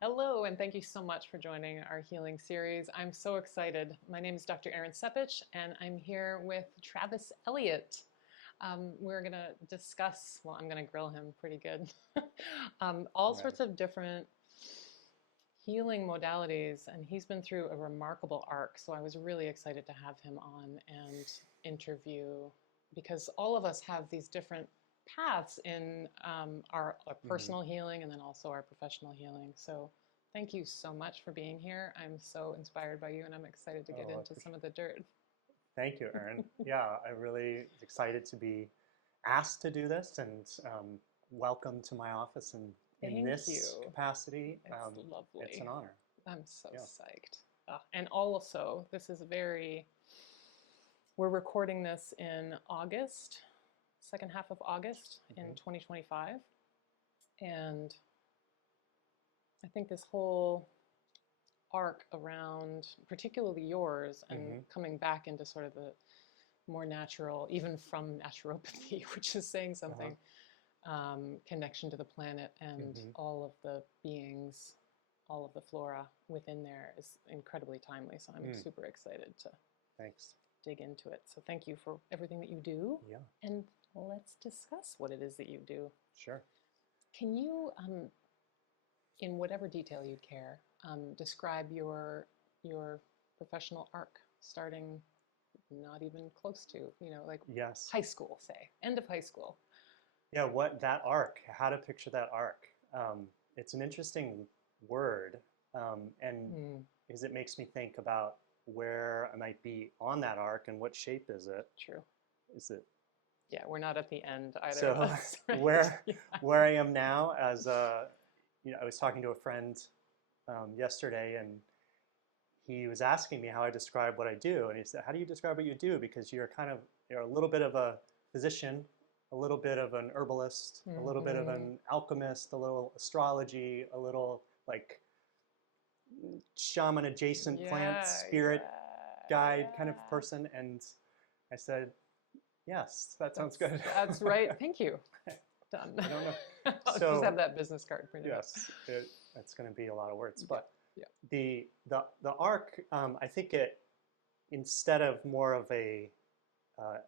Hello, and thank you so much for joining our healing series. I'm so excited. My name is Dr. Erin Sepic, and I'm here with Travis Elliott. We're going to discuss, well, I'm going to grill him pretty good, all Right. sorts of different healing modalities, and he's been through a remarkable arc. So I was really excited to have him on and interview because all of us have these different paths in our hmm personal healing and then also our professional healing. So thank you so much for being here. I'm so inspired by you, and I'm excited to get Oh, I into some appreciate of the dirt. Thank you, Erin. Yeah, I'm really excited to be asked to do this and welcome to my office and in Thank this you. capacity. It's It's an lovely. honor. I'm so Yeah. psyched. And also, this is we're recording this in August, second half of August in hmm 2025. And I think this whole arc around, particularly yours, and hmm coming back into sort of the more natural, even from naturopathy, which is saying Uh-huh. something, connection to the planet and hmm all of the beings, all of the flora within there is incredibly timely. So I'm Mm, super excited to thanks. dig into it. So thank you for everything that you do. Yeah, And let's discuss what it is that you do. sure. Can you, in whatever detail you'd care, describe your professional arc, starting not even close to, like Yes. high school, say, end of high school. Yeah, what that arc, how to picture that arc. It's an interesting word, and Hmm, because it makes me think about where I might be on that arc and what shape is it? true. Is it Yeah, we're not at the end, either of so us, right? where Yeah. where I am now as I was talking to a friend yesterday and he was asking me how I describe what I do, and he said, "How do you describe what you do? Because you're a little bit of a physician, a little bit of an herbalist, a little bit of Hmm. an alchemist, a little astrology, a little like shaman adjacent plant Yeah, spirit guide kind of yeah. person." And I said, "Yes, that sounds That's good." that's right. Thank you. Done. I don't know. I'll just have So that business card printed out. yes, that's going to be a lot of words. Yeah, But yeah. the arc, I think it instead of more of a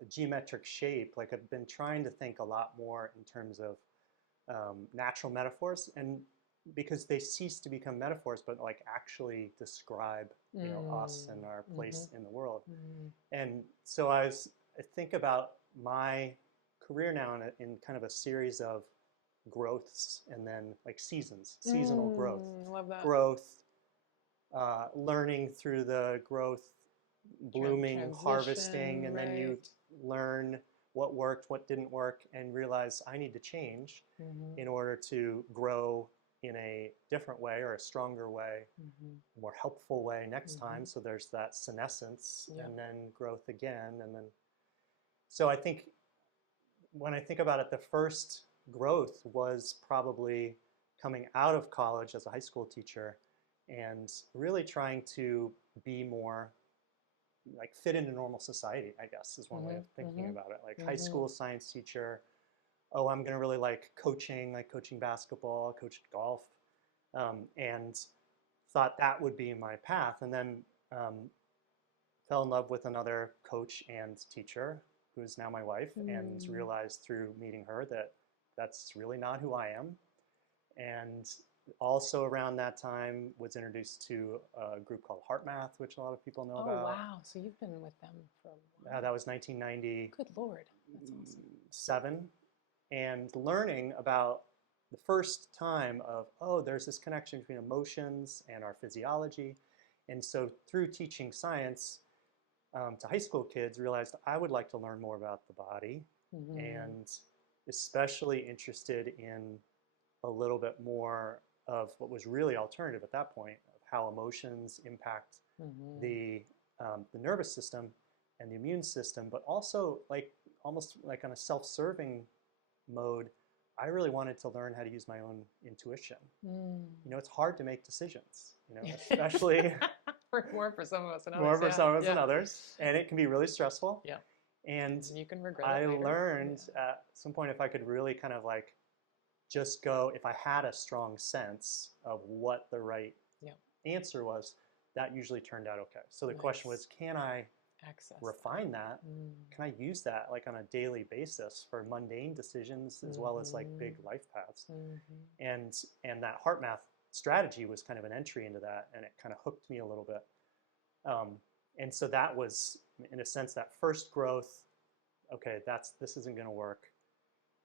geometric shape, like I've been trying to think a lot more in terms of natural metaphors, and because they cease to become metaphors, but like actually describe us and our Mm-hmm. place in the world. Mm-hmm. And so I think about my career now in kind of a series of growths and then like seasons, seasonal growth, Love that. growth, learning through the growth, blooming, harvesting, Transition, and then you right? learn what worked, what didn't work, and realize I need to change Mm-hmm. in order to grow in a different way or a stronger way, Mm-hmm. a more helpful way next Mm-hmm. time. So there's that senescence Yeah. and then growth again. And then, so I think when I think about it, the first growth was probably coming out of college as a high school teacher and really trying to be more like fit into normal society, I guess, is one way Mm-hmm. of thinking Mm-hmm. about it. Like high Mm-hmm. school science teacher, oh, I'm going to really like coaching basketball, coached golf, and thought that would be my path. And then fell in love with another coach and teacher who's now my wife, and Mm. realized through meeting her that that's really not who I am. And also around that time was introduced to a group called Heart Math, which a lot of people know Oh, about. wow. So you've been with them for a That while. was 1997, Good Lord. That's awesome. and learning about the first time of, oh, there's this connection between emotions and our physiology. And so through teaching science to high school kids, realized I would like to learn more about the body, Mm-hmm. and especially interested in a little bit more of what was really alternative at that point, of how emotions impact Mm-hmm. the nervous system and the immune system, but also like almost like on a self-serving mode. I really wanted to learn how to use my own intuition. Mm. It's hard to make decisions, especially More for some of us than more others. for Yeah. some of us than Yeah. others, and it can be really stressful. Yeah. And And you can regret it I later. Yeah. learned at some point if I could really kind of like just go, if I had a strong sense of what the right Yep. answer was, that usually turned out okay. So the question was, can I Access refine that? Can I use that like on a daily basis for mundane decisions as well as like big life paths? And that heart math strategy was kind of an entry into that, and it kind of hooked me a little bit. And so that was, in a sense, that first growth. Okay, this isn't going to work,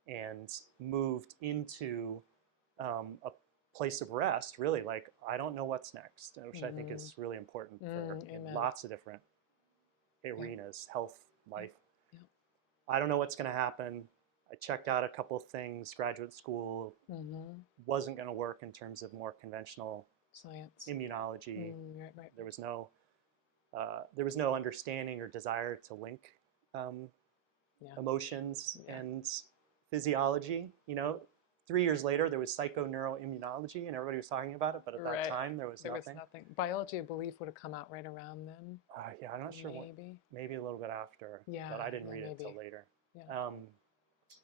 and moved into a place of rest. Really, like I don't know what's next, which I think is really important for lots of different arenas, health, life. I don't know what's going to happen. I checked out a couple of things. Graduate school wasn't going to work in terms of more conventional science, immunology. Right. There was no understanding or desire to link emotions and physiology. 3 years later, there was psychoneuroimmunology, and everybody was talking about it. But at that time, there was nothing. Biology of belief would have come out right around then. Yeah, I'm not sure. Maybe a little bit after. Yeah, but I didn't read it until later.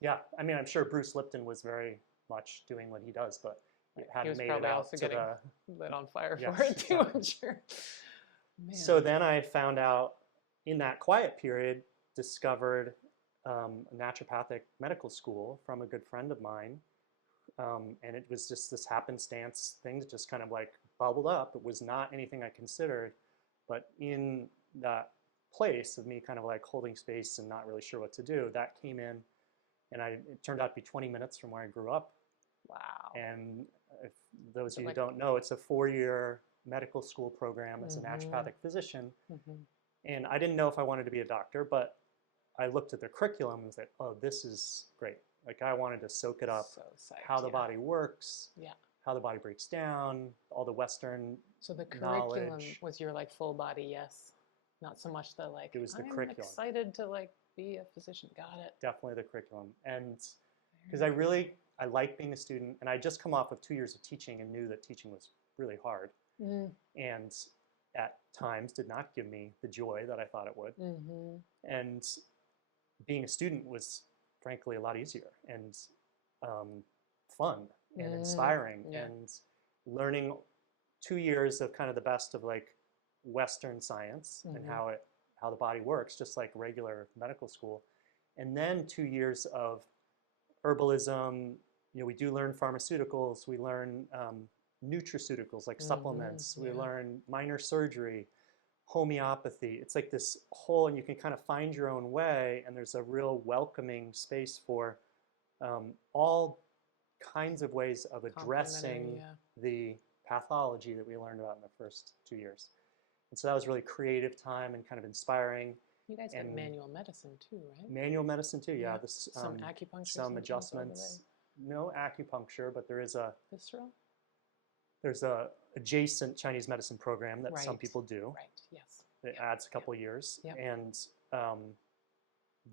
Yeah. I mean, I'm sure Bruce Lipton was very much doing what he does, but it hadn't made it out. He was probably also getting lit on fire for it too, I'm sure. Man. So then I found out in that quiet period, discovered a naturopathic medical school from a good friend of mine. And it was just this happenstance thing that just kind of like bubbled up. It was not anything I considered, but in that place of me kind of like holding space and not really sure what to do, that came in, and it turned out to be 20 minutes from where I grew up. Wow. And if those of you who don't know, it's a 4-year medical school program as a naturopathic physician. And I didn't know if I wanted to be a doctor, but I looked at the curriculum and said, oh, this is great. Like I wanted to soak it up, so psyched, how the body works, how the body breaks down, all the Western So the curriculum knowledge. was your like full body yes, not so much the like, it was the I'm curriculum. excited to like be a physician. Got it. Definitely the curriculum. And because I like being a student, and I just come off of 2 years of teaching and knew that teaching was really hard. And at times did not give me the joy that I thought it would. And being a student was frankly a lot easier and fun and inspiring, and learning 2 years of kind of the best of like Western science and how the body works, just like regular medical school. And then 2 years of herbalism. We do learn pharmaceuticals, we learn nutraceuticals like supplements, we learn minor surgery, homeopathy. It's like this whole, and you can kind of find your own way, and there's a real welcoming space for all kinds of ways of addressing the pathology that we learned about in the first 2 years. And so that was really creative time and kind of inspiring. You guys get manual medicine too, right? Manual medicine too, yeah. Some acupuncture, some adjustments. No acupuncture, but there is visceral. There's a adjacent Chinese medicine program that some people do. Right. Yes. It adds a couple years, and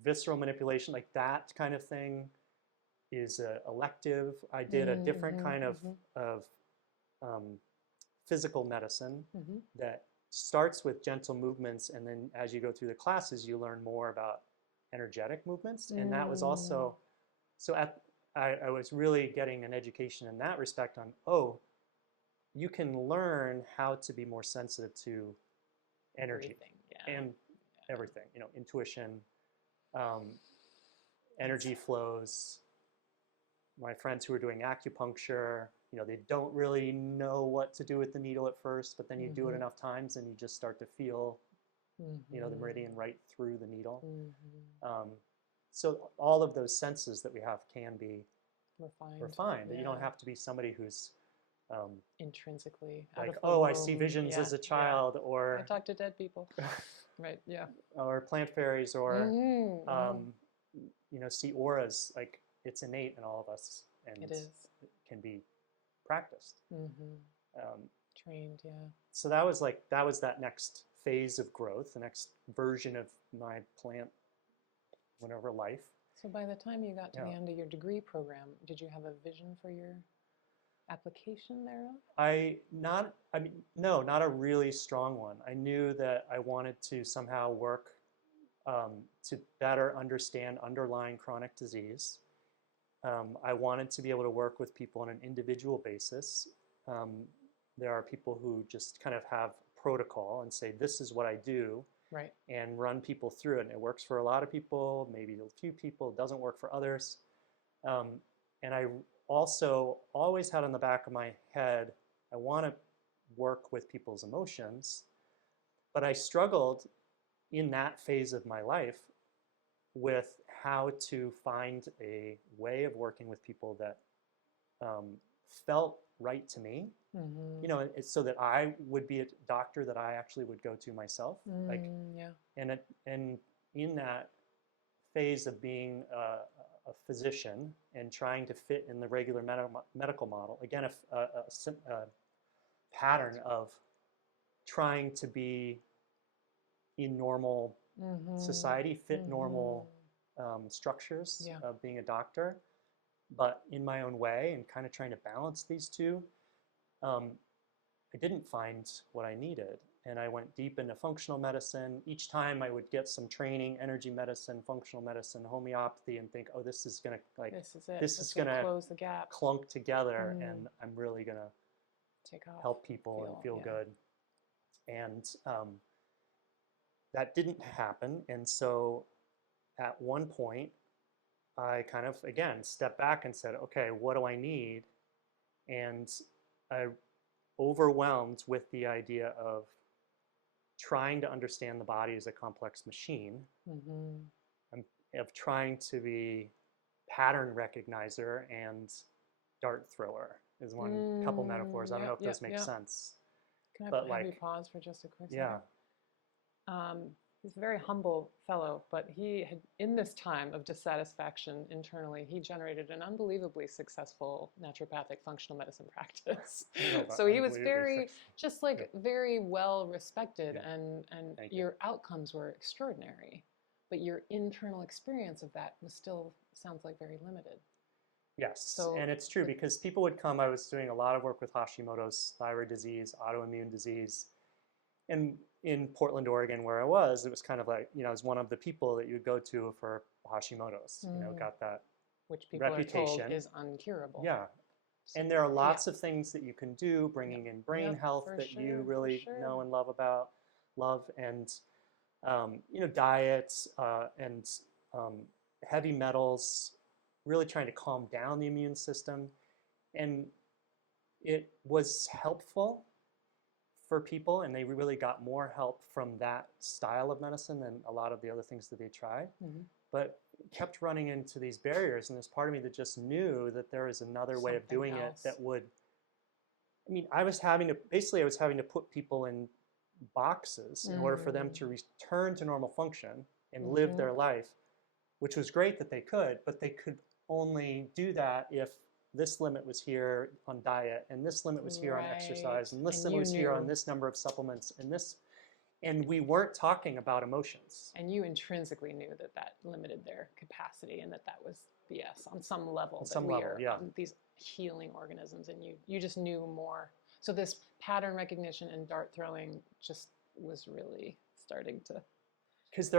visceral manipulation, like that kind of thing, is elective. I did a different kind of physical medicine that starts with gentle movements, and then as you go through the classes, you learn more about energetic movements. And that was also, I was really getting an education in that respect on, you can learn how to be more sensitive to energy and everything, intuition, energy flows. My friends who are doing acupuncture, they don't really know what to do with the needle at first, but then you do it enough times and you just start to feel, the meridian right through the needle. So all of those senses that we have can be refined. You don't have to be somebody who's intrinsically like, I see visions as a child, or I talk to dead people, right? Yeah, or plant fairies, or see auras. Like it's innate in all of us, and it can be practiced, trained. Yeah. So that was that next phase of growth, the next version of my plant, whatever life. So by the time you got to the end of your degree program, did you have a vision for your application thereof? No, not a really strong one. I knew that I wanted to somehow work to better understand underlying chronic disease, I wanted to be able to work with people on an individual basis. There are people who just kind of have protocol and say, this is what I do, Right. and run people through it. And it works for a lot of people, maybe a few people, it doesn't work for others. And I also always had on the back of my head, I want to work with people's emotions, but I struggled in that phase of my life with how to find a way of working with people that felt right to me. Mm-hmm. You know, it's so that I would be a doctor that I actually would go to myself. Like, Yeah. and in that phase of being a physician and trying to fit in the regular medical model, again, a pattern of trying to be in normal society, fit normal structures Yeah. of being a doctor, but in my own way, and kind of trying to balance these two. I didn't find what I needed, and I went deep into functional medicine. Each time I would get some training, energy medicine, functional medicine, homeopathy, and think, oh, this is gonna, like, This is it. this This is will gonna close the gap. clunk together, and I'm really gonna Take off. help people and feel good. And that didn't happen. And so at one point, I kind of, again, stepped back and said, okay, what do I need? And I overwhelmed with the idea of trying to understand the body as a complex machine, of trying to be pattern recognizer and dart thrower is one couple metaphors. I don't know if those make sense. Can I but have you like, pause for just a quick yeah, second? He's a very humble fellow, but he had, in this time of dissatisfaction internally, he generated an unbelievably successful naturopathic functional medicine practice. So he was very, just like very well respected, and your outcomes were extraordinary, but your internal experience of that was still, sounds like, very limited. Yes, So, and it's true because people would come. I was doing a lot of work with Hashimoto's, thyroid disease, autoimmune disease, and in Portland, Oregon, where I was, it was kind of like, you know, I was one of the people that you would go to for Hashimoto's. You know, got that which people reputation. Are told is uncurable. Yeah, and there are lots of things that you can do, bringing in brain health that you really know and love and you know, diets and heavy metals, really trying to calm down the immune system. And it was helpful for people, and they really got more help from that style of medicine than a lot of the other things that they tried. But kept running into these barriers, and there's part of me that just knew that there was another way of doing it that would, I mean, I was having to put people in boxes in order for them to return to normal function and live their life, which was great that they could, but they could only do that if this limit was here on diet, and this limit was here on exercise, and this limit was here on this number of supplements, and we weren't talking about emotions. And you intrinsically knew that that limited their capacity, and that was BS on some level. On some level, these healing organisms, and you just knew more. So this pattern recognition and dart throwing just was really starting to. Because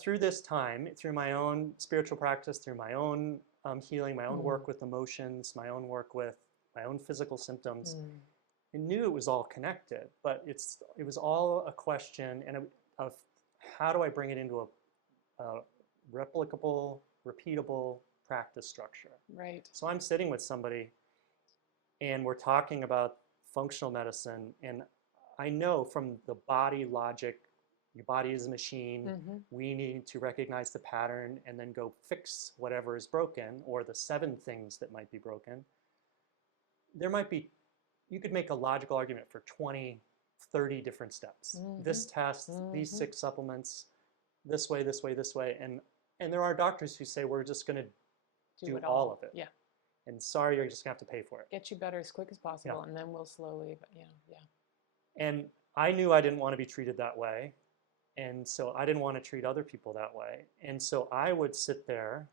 through this time, through my own spiritual practice, through my own healing, my own work with emotions, my own work with my own physical symptoms, I knew it was all connected. But it was all a question of how do I bring it into a replicable, repeatable practice structure. Right. So I'm sitting with somebody, and we're talking about functional medicine, and I know from the body logic, your body is a machine. We need to recognize the pattern and then go fix whatever is broken, or the 7 things that might be broken. You could make a logical argument for 20, 30 different steps. This test, these 6 supplements, this way, this way, this way. And there are doctors who say, we're just going to do all of it. Yeah. And sorry, you're just going to have to pay for it. Get you better as quick as possible, and then we'll slowly, but And I knew I didn't want to be treated that way. And so I didn't want to treat other people that way. And so I would sit there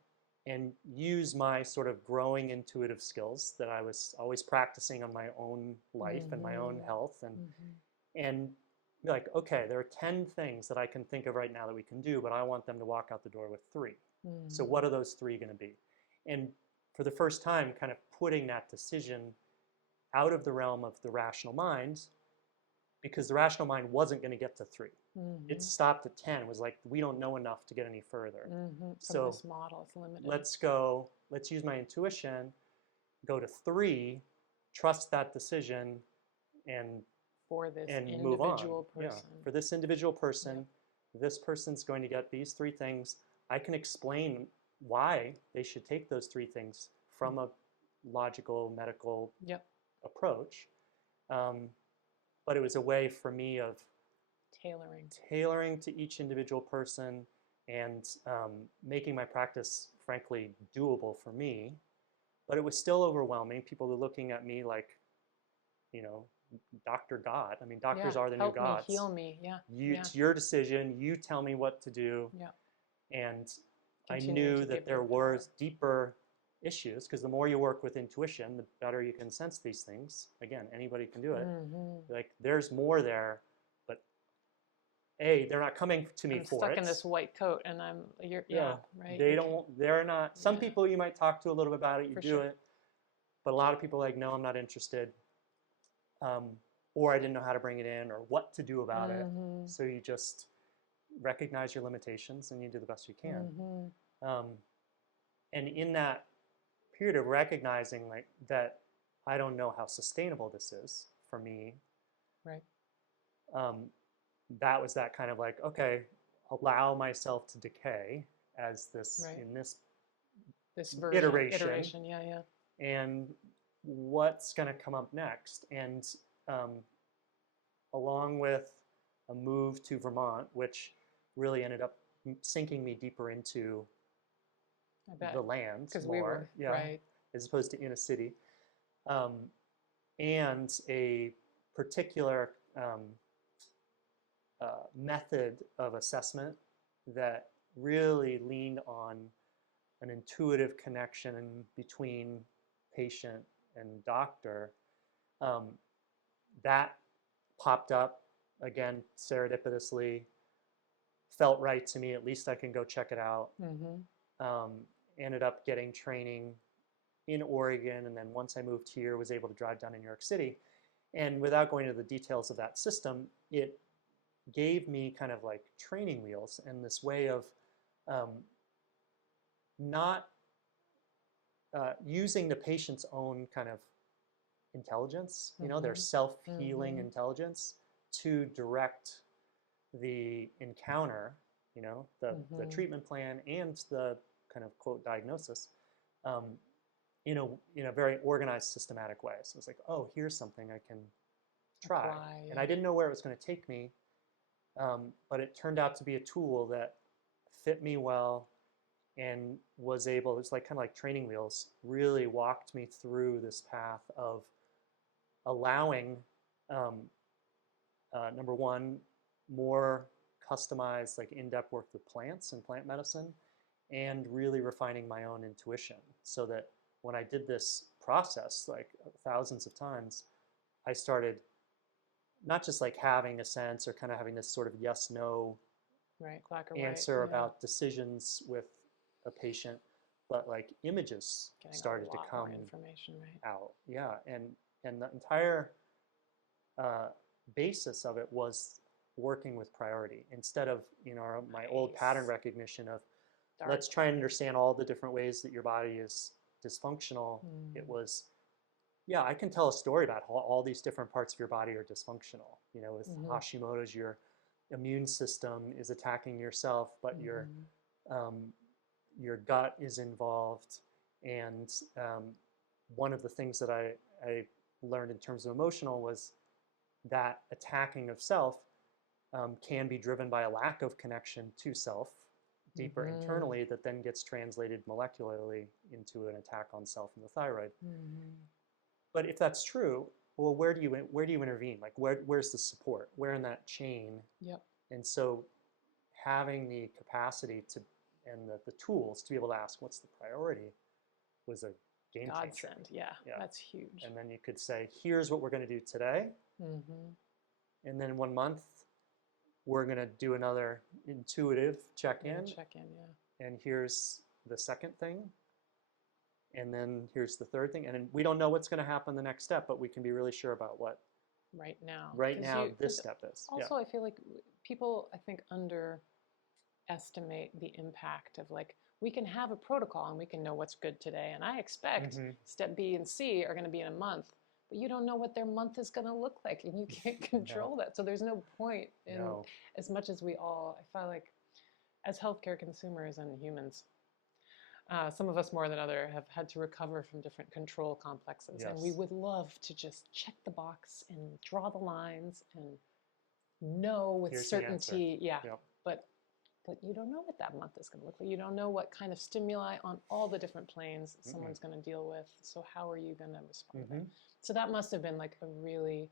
and use my sort of growing intuitive skills that I was always practicing on my own life and my own health, and be like, okay, there are 10 things that I can think of right now that we can do, but I want them to walk out the door with 3. So what are those three going to be? And for the first time, kind of putting that decision out of the realm of the rational mind, because the rational mind wasn't going to get to 3. It stopped at 10. It was like, we don't know enough to get any further. From So this model, it's limited. let's use my intuition, go to 3, trust that decision, and for this move on. individual person. Yeah. For this individual person, this person's going to get these 3 things. I can explain why they should take those 3 things from a logical medical approach. But it was a way for me of tailoring to each individual person and making my practice, frankly, doable for me. But it was still overwhelming. People were looking at me like, you know, Dr. God. I mean, doctors are the new gods. Help me, heal me. Yeah. It's your decision. You tell me what to do. Yeah. And I knew that there were deeper issues, because the more you work with intuition, the better you can sense these things. Again, anybody can do it. Like, there's more there, but they're not coming to me for it. I'm stuck in this white coat, and right. They're not. Some people you might talk to a little bit about it. You do it, but a lot of people are like, no, I'm not interested. Or I didn't know how to bring it in or what to do about it. So you just recognize your limitations and you do the best you can. And in that period of recognizing like that, I don't know how sustainable this is for me. Right. That was that kind of like, okay, allow myself to decay as this in this iteration. Yeah. And what's going to come up next? And along with a move to Vermont, which really ended up sinking me deeper into the land more, as opposed to in a city, and a particular method of assessment that really leaned on an intuitive connection between patient and doctor. That popped up again serendipitously, felt right to me. At least I can go check it out. Ended up getting training in Oregon, and then once I moved here, was able to drive down to New York City. And without going into the details of that system, it gave me kind of like training wheels and this way of not using the patient's own kind of intelligence, you know, their self-healing intelligence to direct the encounter, you know, the treatment plan and the kind of quote diagnosis in a very organized, systematic way. So it's like, oh, here's something I can try. And I didn't know where it was going to take me, but it turned out to be a tool that fit me well and was able, it's like kind of like training wheels, really walked me through this path of allowing, number one, more customized, like in-depth work with plants and plant medicine, and really refining my own intuition so that when I did this process, like thousands of times, I started not just like having a sense or kind of having this sort of yes/no answer about decisions with a patient, but like images started to come out. Yeah, and the entire basis of it was working with priority instead of, you know, my old pattern recognition of let's try and understand all the different ways that your body is dysfunctional. It was, yeah, I can tell a story about how all these different parts of your body are dysfunctional. You know, with Hashimoto's, your immune system is attacking yourself, but your gut is involved. And one of the things that I learned in terms of emotional was that attacking of self can be driven by a lack of connection to self deeper internally that then gets translated molecularly into an attack on self in the thyroid. But if that's true, well, where do you intervene? Like where's the support? Where in that chain? And so having the capacity to and the tools to be able to ask what's the priority was a game changer. Godsend, yeah, that's huge. And then you could say, here's what we're going to do today. And then 1 month, we're going to do another intuitive check-in. and here's the second thing, and then here's the third thing, and then we don't know what's going to happen the next step, but we can be really sure about what right now. right now this step is. Also, I feel like people, I think, underestimate the impact of like, we can have a protocol and we can know what's good today. And I expect step B and C are going to be in a month, but you don't know what their month is going to look like and you can't control that. So there's no point in, as much as we all, I feel like as healthcare consumers and humans, some of us more than others have had to recover from different control complexes. And we would love to just check the box and draw the lines and know with certainty. But you don't know what that month is going to look like. You don't know what kind of stimuli on all the different planes someone's going to deal with. So how are you going to respond? So that must have been like a really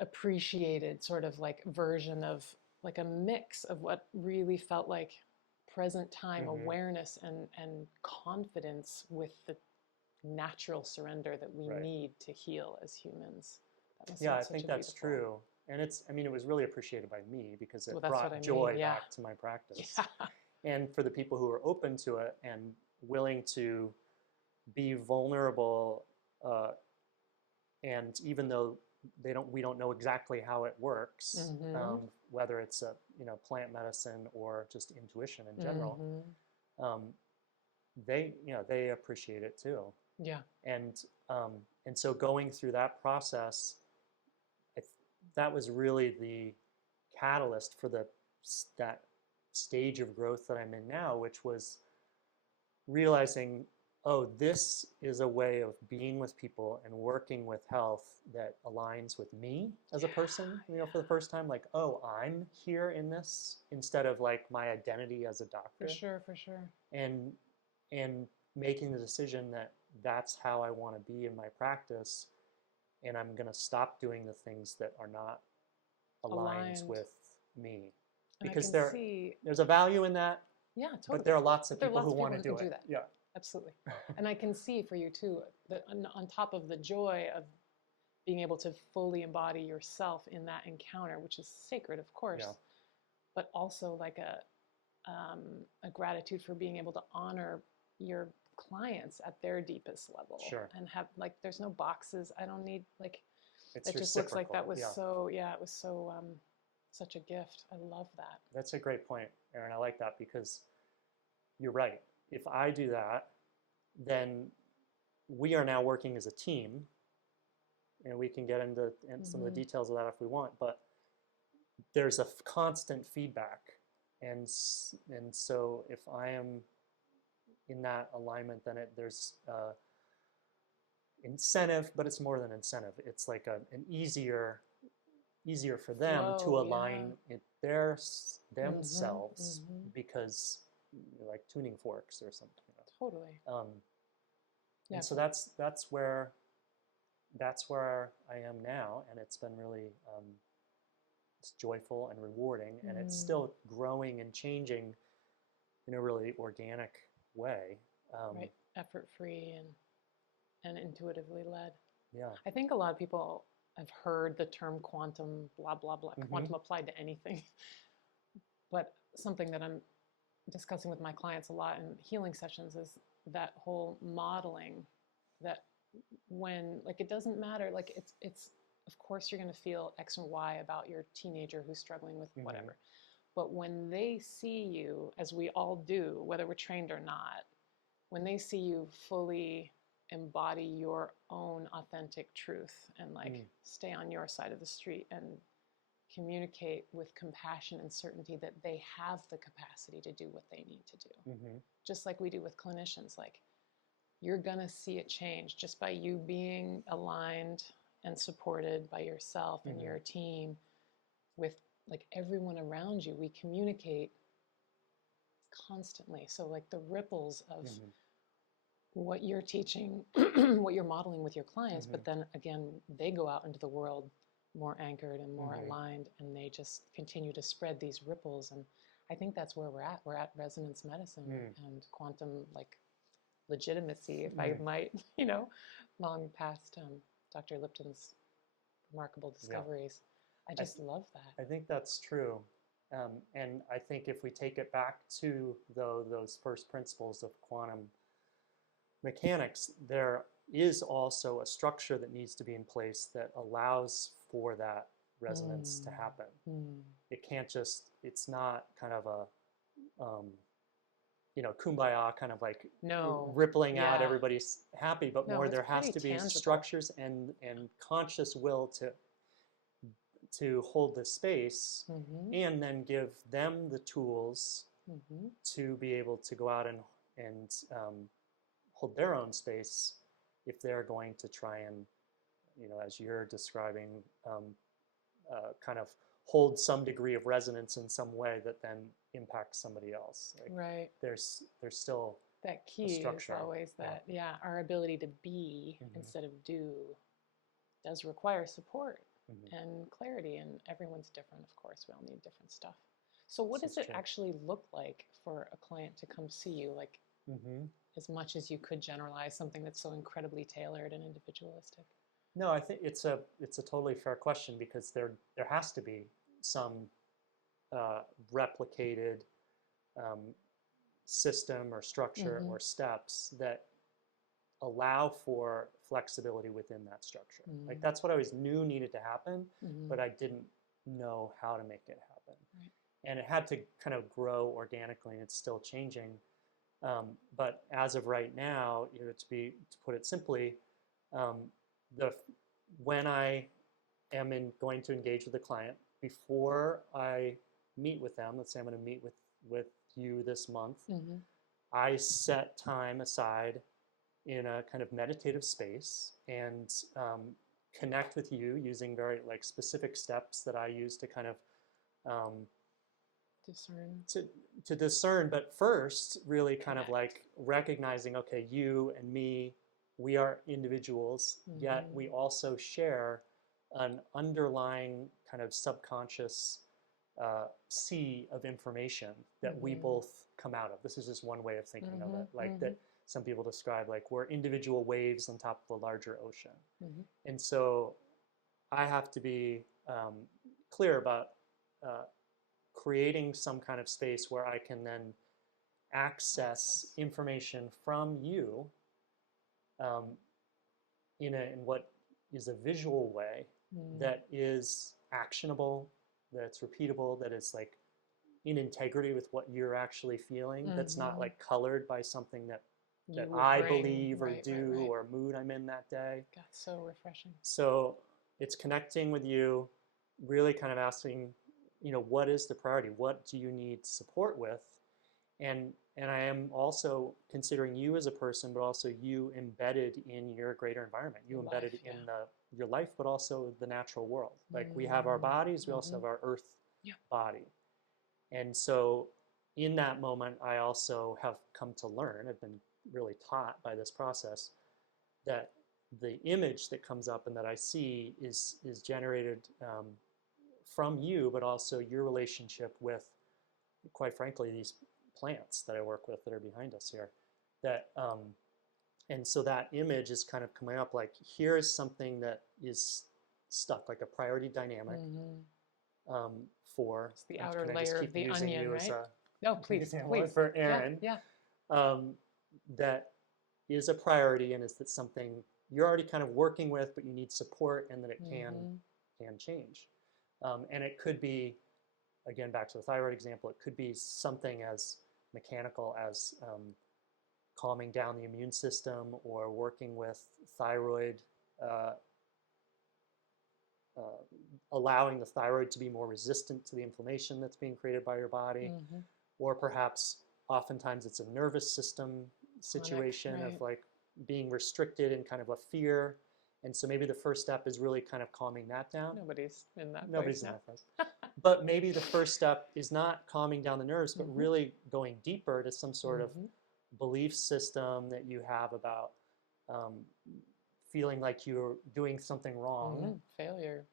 appreciated sort of like version of like a mix of what really felt like present time awareness and confidence with the natural surrender that we need to heal as humans. I think that's true. And it was really appreciated by me because it brought joy back to my practice. And for the people who are open to it and willing to be vulnerable, and even though we don't know exactly how it works, whether it's a plant medicine or just intuition in general, they appreciate it too. And so going through that process, that was really the catalyst for that stage of growth that I'm in now, which was realizing, oh, this is a way of being with people and working with health that aligns with me as a person, for the first time, like, oh, I'm here in this instead of like my identity as a doctor. For sure. And making the decision that that's how I want to be in my practice, and I'm going to stop doing the things that are not aligned with me. And because there's a value in that. Yeah, totally. But there are lots of people who want to do it. That. Yeah, absolutely. And I can see for you too, that on top of the joy of being able to fully embody yourself in that encounter, which is sacred, of course, but also like a gratitude for being able to honor your clients at their deepest level. And have like, there's no boxes. I don't need like, it just looks like that was it was so such a gift. I love that. That's a great point, Erin. I like that because you're right. If I do that, then we are now working as a team, and we can get into some of the details of that if we want, but there's a constant feedback. And so if I am in that alignment, then there's incentive, but it's more than incentive. It's like an easier for them to align themselves because like tuning forks or something. Totally. And so that's where I am now, and it's been really it's joyful and rewarding, and it's still growing and changing in a really organic way. Right, effort-free and intuitively led. Yeah. I think a lot of people have heard the term quantum, blah, blah, blah, quantum applied to anything. But something that I'm discussing with my clients a lot in healing sessions is that whole modeling that when, like, it doesn't matter, like it's of course you're going to feel X and Y about your teenager who's struggling with whatever. But when they see you, as we all do, whether we're trained or not, when they see you fully embody your own authentic truth and like stay on your side of the street and communicate with compassion and certainty that they have the capacity to do what they need to do. Just like we do with clinicians, like you're gonna see it change just by you being aligned and supported by yourself and your team with like everyone around you. We communicate constantly. So like the ripples of what you're teaching, what you're modeling with your clients, but then again, they go out into the world more anchored and more aligned, and they just continue to spread these ripples. And I think that's where we're at. We're at resonance medicine and quantum like legitimacy, if I might, long past Dr. Lipton's remarkable discoveries. I just love that. I think that's true. And I think if we take it back to those first principles of quantum mechanics, there is also a structure that needs to be in place that allows for that resonance to happen. It can't just, it's not kind of a, kumbaya kind of like No. rippling out, Yeah. everybody's happy, but No, more it's there has pretty to be tangible. structures and conscious will to hold the space and then give them the tools to be able to go out and hold their own space if they're going to try and, as you're describing, kind of hold some degree of resonance in some way that then impacts somebody else. Like, right. There's still that key is always that, our ability to be instead of do does require support and clarity, and everyone's different, of course. We all need different stuff. So what does it actually look like for a client to come see you, like as much as you could generalize something that's so incredibly tailored and individualistic? No, I think it's a totally fair question, because there has to be some replicated system or structure or steps that allow for flexibility within that structure. Like, that's what I always knew needed to happen, but I didn't know how to make it happen. And it had to kind of grow organically, and it's still changing. But as of right now, to put it simply, when I am going to engage with a client, before I meet with them, let's say I'm going to meet with you this month, I set time aside in a kind of meditative space and connect with you using very specific steps that I use to kind of discern. To discern, but first really kind of like recognizing, okay, you and me, we are individuals, yet we also share an underlying kind of subconscious sea of information that we both come out of. This is just one way of thinking of it, that some people describe, like we're individual waves on top of a larger ocean. And so I have to be clear about creating some kind of space where I can then access information from you in what is a visual way that is actionable, that's repeatable, that is like in integrity with what you're actually feeling, that's not like colored by something that I believe or do or mood I'm in that day. God, so refreshing. So it's connecting with you, really kind of asking, what is the priority? What do you need support with? And I am also considering you as a person, but also you embedded in your greater environment, you embedded in your life, but also the natural world. Like we have our bodies, we also have our earth body. And so in that moment, I also have come to learn, I've been really taught by this process, that the image that comes up and that I see is generated from you, but also your relationship with, quite frankly, these plants that I work with that are behind us here. And so that image is kind of coming up like, here is something that is stuck, like a priority dynamic for it's the outer layer of the onion, right? No, please. For Erin. That is a priority, and is that something you're already kind of working with, but you need support, and that it can change. And it could be, again, back to the thyroid example, it could be something as mechanical as calming down the immune system, or working with thyroid, allowing the thyroid to be more resistant to the inflammation that's being created by your body, or perhaps oftentimes it's a nervous system situation of like being restricted in kind of a fear. And so maybe the first step is really kind of calming that down. Nobody's in that place. But maybe the first step is not calming down the nerves, but really going deeper to some sort of belief system that you have about feeling like you're doing something wrong. Failure,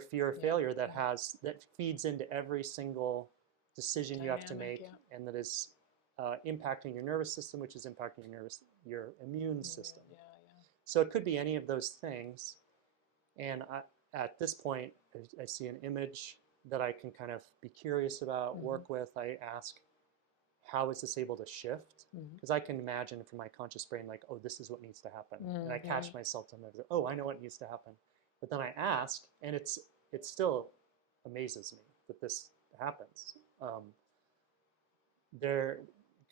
fear of failure that feeds into every single decision you have to make, and that is impacting your nervous system, which is impacting your immune system. So it could be any of those things. And at this point, I see an image that I can kind of be curious about, work with. I ask, how is this able to shift? Because I can imagine from my conscious brain, like, oh, this is what needs to happen. And I catch myself sometimes, oh, I know what needs to happen. But then I ask, and it still amazes me that this happens. There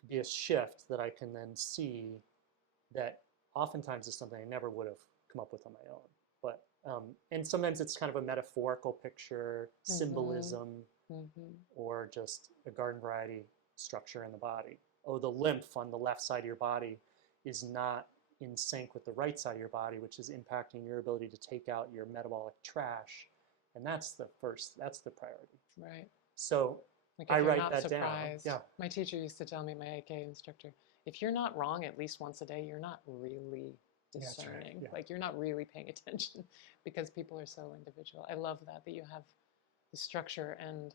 could be a shift that I can then see that oftentimes is something I never would have come up with on my own. But and sometimes it's kind of a metaphorical picture, symbolism, or just a garden variety structure in the body. Oh, the lymph on the left side of your body is not in sync with the right side of your body, which is impacting your ability to take out your metabolic trash. And that's the priority. Right. So like I if you're write not that surprised, down. Yeah. My teacher used to tell me, my AK instructor, if you're not wrong at least once a day, you're not really discerning. Right. Yeah. Like you're not really paying attention because people are so individual. I love that you have the structure and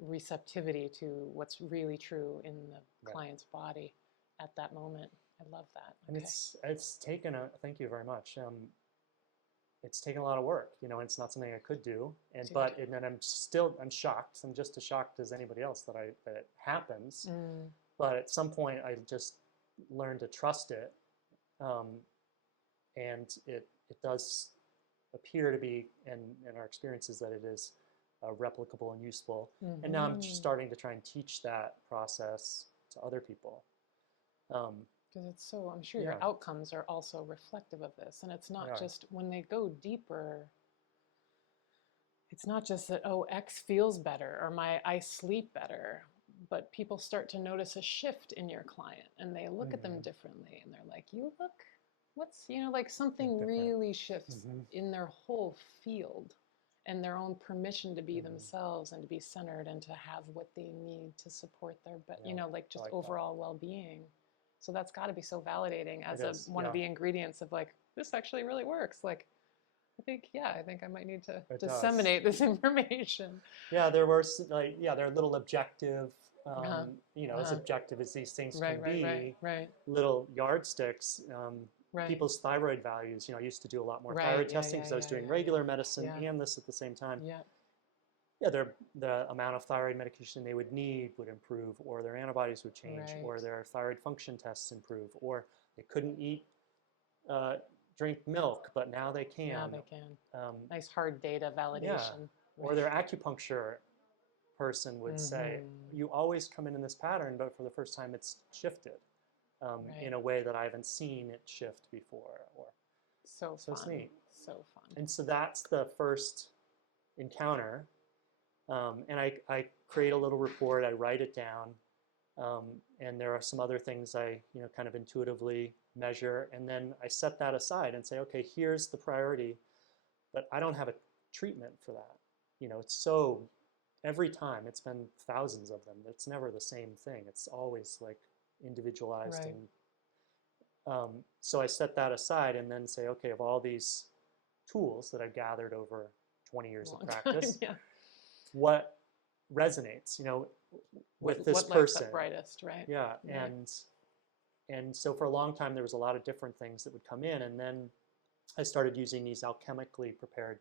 receptivity to what's really true in the client's body at that moment. I love that. Okay. And it's taken thank you very much. It's taken a lot of work, it's not something I could do. And then I'm shocked. I'm just as shocked as anybody else that it happens. But at some point I just learned to trust it. And it does appear to be, in our experiences, that it is replicable and useful. And now I'm starting to try and teach that process to other people. Because it's so, I'm sure your outcomes are also reflective of this. And it's not just, when they go deeper, it's not just that, oh, X feels better or I sleep better, but people start to notice a shift in your client and they look at them differently and they're like, you look, like something really shifts in their whole field and their own permission to be themselves and to be centered and to have what they need to support their, just overall well-being. So that's got to be so validating as one of the ingredients of like, this actually really works. Like, I think I might need to disseminate this information. Yeah, there were there are little objective, as objective as these things can be, little yardsticks. People's thyroid values. I used to do a lot more thyroid testing because I was doing regular medicine and this at the same time. The amount of thyroid medication they would need would improve, or their antibodies would change, or their thyroid function tests improve, or they couldn't drink milk, but now they can. Now they can. Nice hard data validation. Or their acupuncture person would say, you always come in this pattern, but for the first time it's shifted in a way that I haven't seen it shift before. So it's neat. So fun. And so that's the first encounter. And I create a little report, I write it down, and there are some other things I kind of intuitively measure, and then I set that aside and say, okay, here's the priority, but I don't have a treatment for that. It's so, every time, it's been thousands of them, it's never the same thing, it's always like individualized. And so I set that aside and then say, okay, of all these tools that I've gathered over 20 years of practice, what resonates, with this person? What lights up brightest, right? Yeah, and so for a long time there was a lot of different things that would come in, and then I started using these alchemically prepared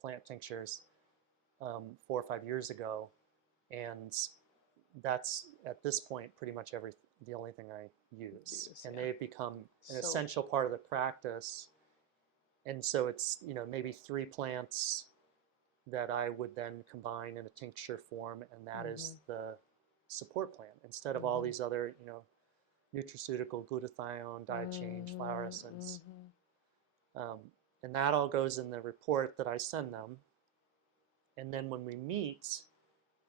plant tinctures 4 or 5 years ago, and that's at this point pretty much the only thing I use. And they've become an essential part of the practice. And so it's maybe 3 plants that I would then combine in a tincture form, and that is the support plant, instead of all these other nutraceutical, glutathione, diet change, flower essence. And that all goes in the report that I send them. And then when we meet,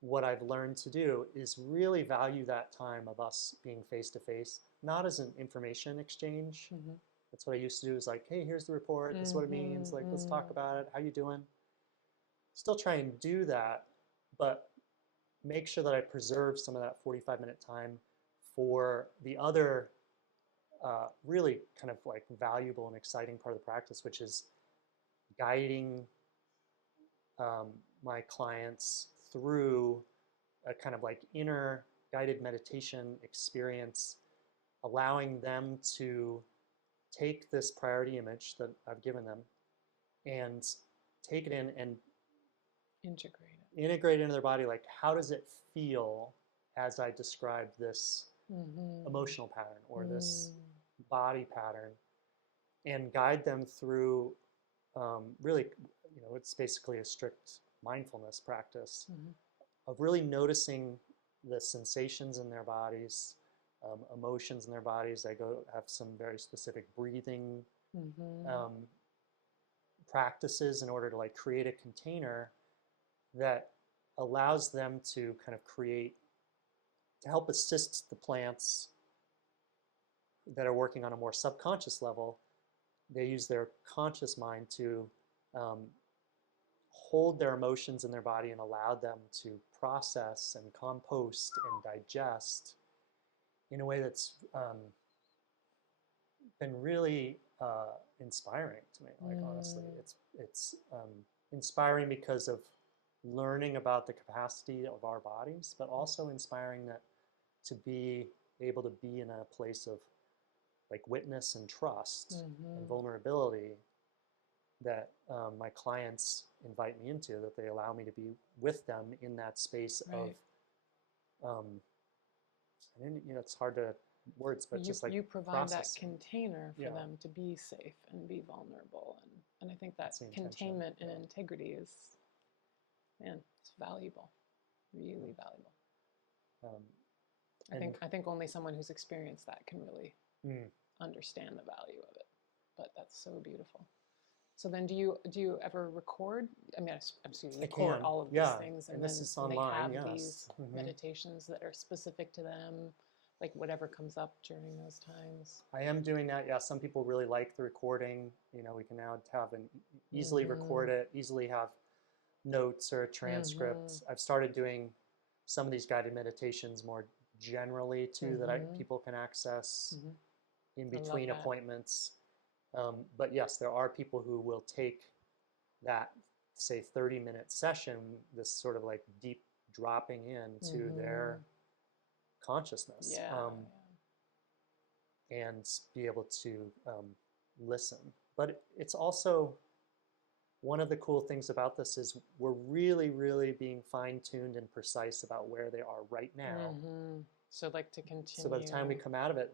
what I've learned to do is really value that time of us being face-to-face, not as an information exchange. That's what I used to do, is like, hey, here's the report, this is what it means, like, let's talk about it, how you doing? Still try and do that, but make sure that I preserve some of that 45-minute time for the other really kind of like valuable and exciting part of the practice, which is guiding my clients through a kind of like inner guided meditation experience, allowing them to take this priority image that I've given them and take it in and integrate into their body, like how does it feel as I describe this emotional pattern or this body pattern, and guide them through really, it's basically a strict mindfulness practice of really noticing the sensations in their bodies, emotions in their bodies. I have some very specific breathing practices in order to like create a container that allows them to kind of to help assist the plants that are working on a more subconscious level. They use their conscious mind to hold their emotions in their body and allow them to process and compost and digest in a way that's been really inspiring to me. Like honestly, it's inspiring because of learning about the capacity of our bodies, but also inspiring that to be able to be in a place of like witness and trust and vulnerability that my clients invite me into, that they allow me to be with them in that space of, it's hard to words, but just like you provide processing. that container for them to be safe and be vulnerable, and I think that containment and integrity is, man, it's valuable, really valuable. I think only someone who's experienced that can really understand the value of it. But that's so beautiful. So then, do you ever record? I mean, I'm assuming you record all of these things, and this then is online, they have these meditations that are specific to them, like whatever comes up during those times. I am doing that. Yeah, some people really like the recording. We can now have easily record it, easily have notes or a transcript. I've started doing some of these guided meditations more generally too, that people can access in between appointments. But yes, there are people who will take that, say, 30-minute session, this sort of like deep dropping into their consciousness, and be able to listen. But it's also, one of the cool things about this is we're really, really being fine-tuned and precise about where they are right now. So like to continue. So by the time we come out of it,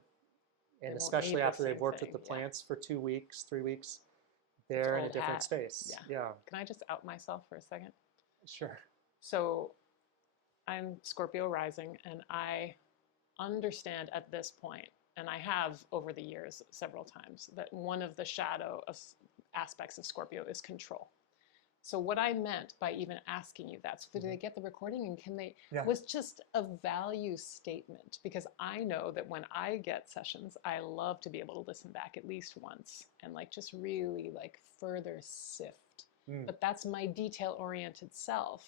and especially after they've worked with the plants for 2 weeks, 3 weeks, they're in a different space. Yeah. Can I just out myself for a second? Sure. So I'm Scorpio rising, and I understand at this point, and I have over the years several times, that one of the shadow of aspects of Scorpio is control. So what I meant by even asking you that, so did they get the recording, and can they, was just a value statement, because I know that when I get sessions, I love to be able to listen back at least once and like just really like further sift. But that's my detail-oriented self.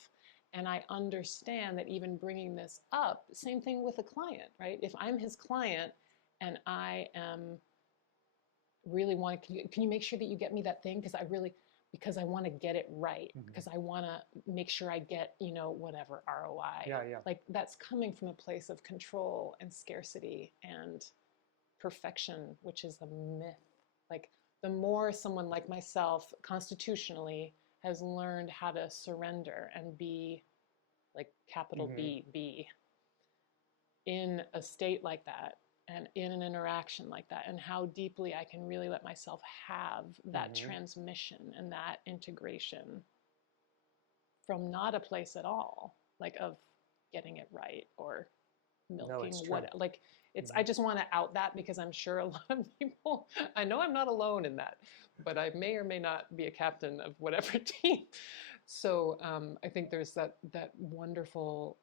And I understand that even bringing this up, same thing with a client, right? If I'm his client and I am really can you make sure that you get me that thing? Because I want to get it right, because I want to make sure I get, whatever ROI. Like that's coming from a place of control and scarcity and perfection, which is a myth. Like the more someone like myself constitutionally has learned how to surrender and be, like capital be in a state like that, and in an interaction like that, and how deeply I can really let myself have that transmission and that integration from not a place at all, like of getting it right or milking I just want to out that, because I'm sure a lot of people, I know I'm not alone in that, but I may or may not be a captain of whatever team. So I think there's that wonderful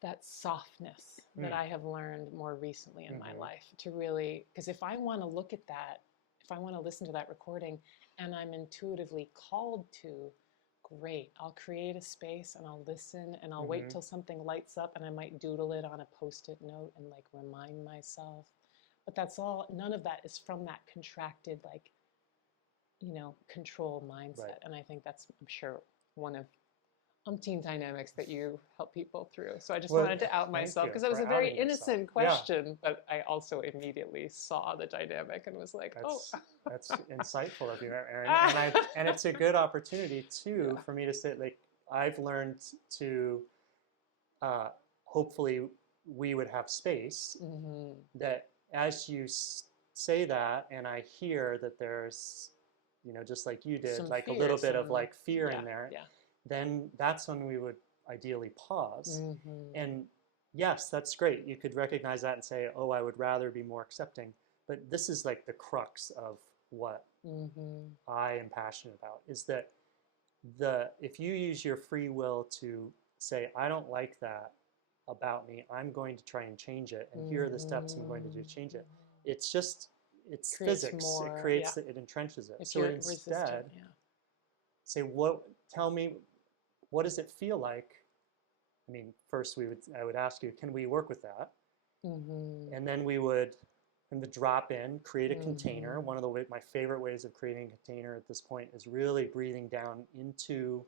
that softness that I have learned more recently in my life, to really, because if I want to look at that, if I want to listen to that recording and I'm intuitively called to, great, I'll create a space and I'll listen and I'll wait till something lights up, and I might doodle it on a Post-it note and like remind myself. But that's all, none of that is from that contracted, like, control mindset. And I think that's, I'm sure, one of umpteen dynamics that you help people through. So I just Well, wanted to out thank myself you because that was for a very outing yourself. innocent Yeah. question, but I also immediately saw the dynamic and was like, That's insightful of you, Erin. And it's a good opportunity too Yeah. for me to say, like, I've learned to hopefully we would have space that as you say that, and I hear that there's, just like you did, Some like fear, a little bit of some- like fear yeah, in there, yeah. then that's when we would ideally pause. And yes, that's great. You could recognize that and say, oh, I would rather be more accepting. But this is like the crux of what I am passionate about, is that if you use your free will to say, I don't like that about me, I'm going to try and change it, and here are the steps I'm going to do to change it. It's Creates physics. more, It creates yeah. it entrenches it. If So you're instead, resistant, say, tell me, what does it feel like? I mean, first I would ask you, can we work with that? And then we would, from the drop in, create a container. One of my favorite ways of creating a container at this point is really breathing down into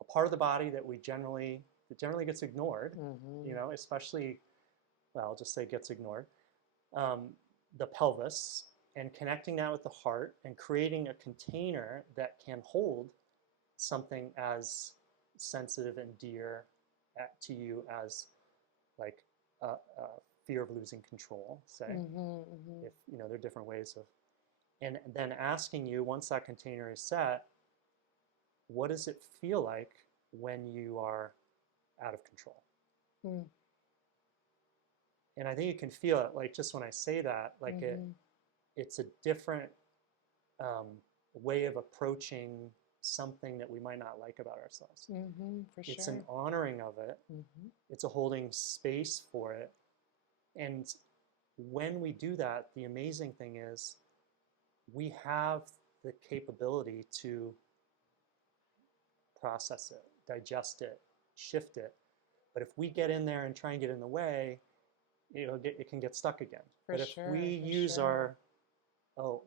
a part of the body that generally gets ignored, especially, well, I'll just say gets ignored, the pelvis, and connecting that with the heart and creating a container that can hold something as sensitive and dear to you as like fear of losing control, say. If there are different ways of, and then asking you, once that container is set, what does it feel like when you are out of control? And I think you can feel it, like, just when I say that, like it's a different way of approaching something that we might not like about ourselves. For It's sure. an honoring of it. It's a holding space for it. And when we do that, the amazing thing is we have the capability to process it, digest it, shift it. But if we get in there and try and get in the way, it can get stuck again. But if we use our,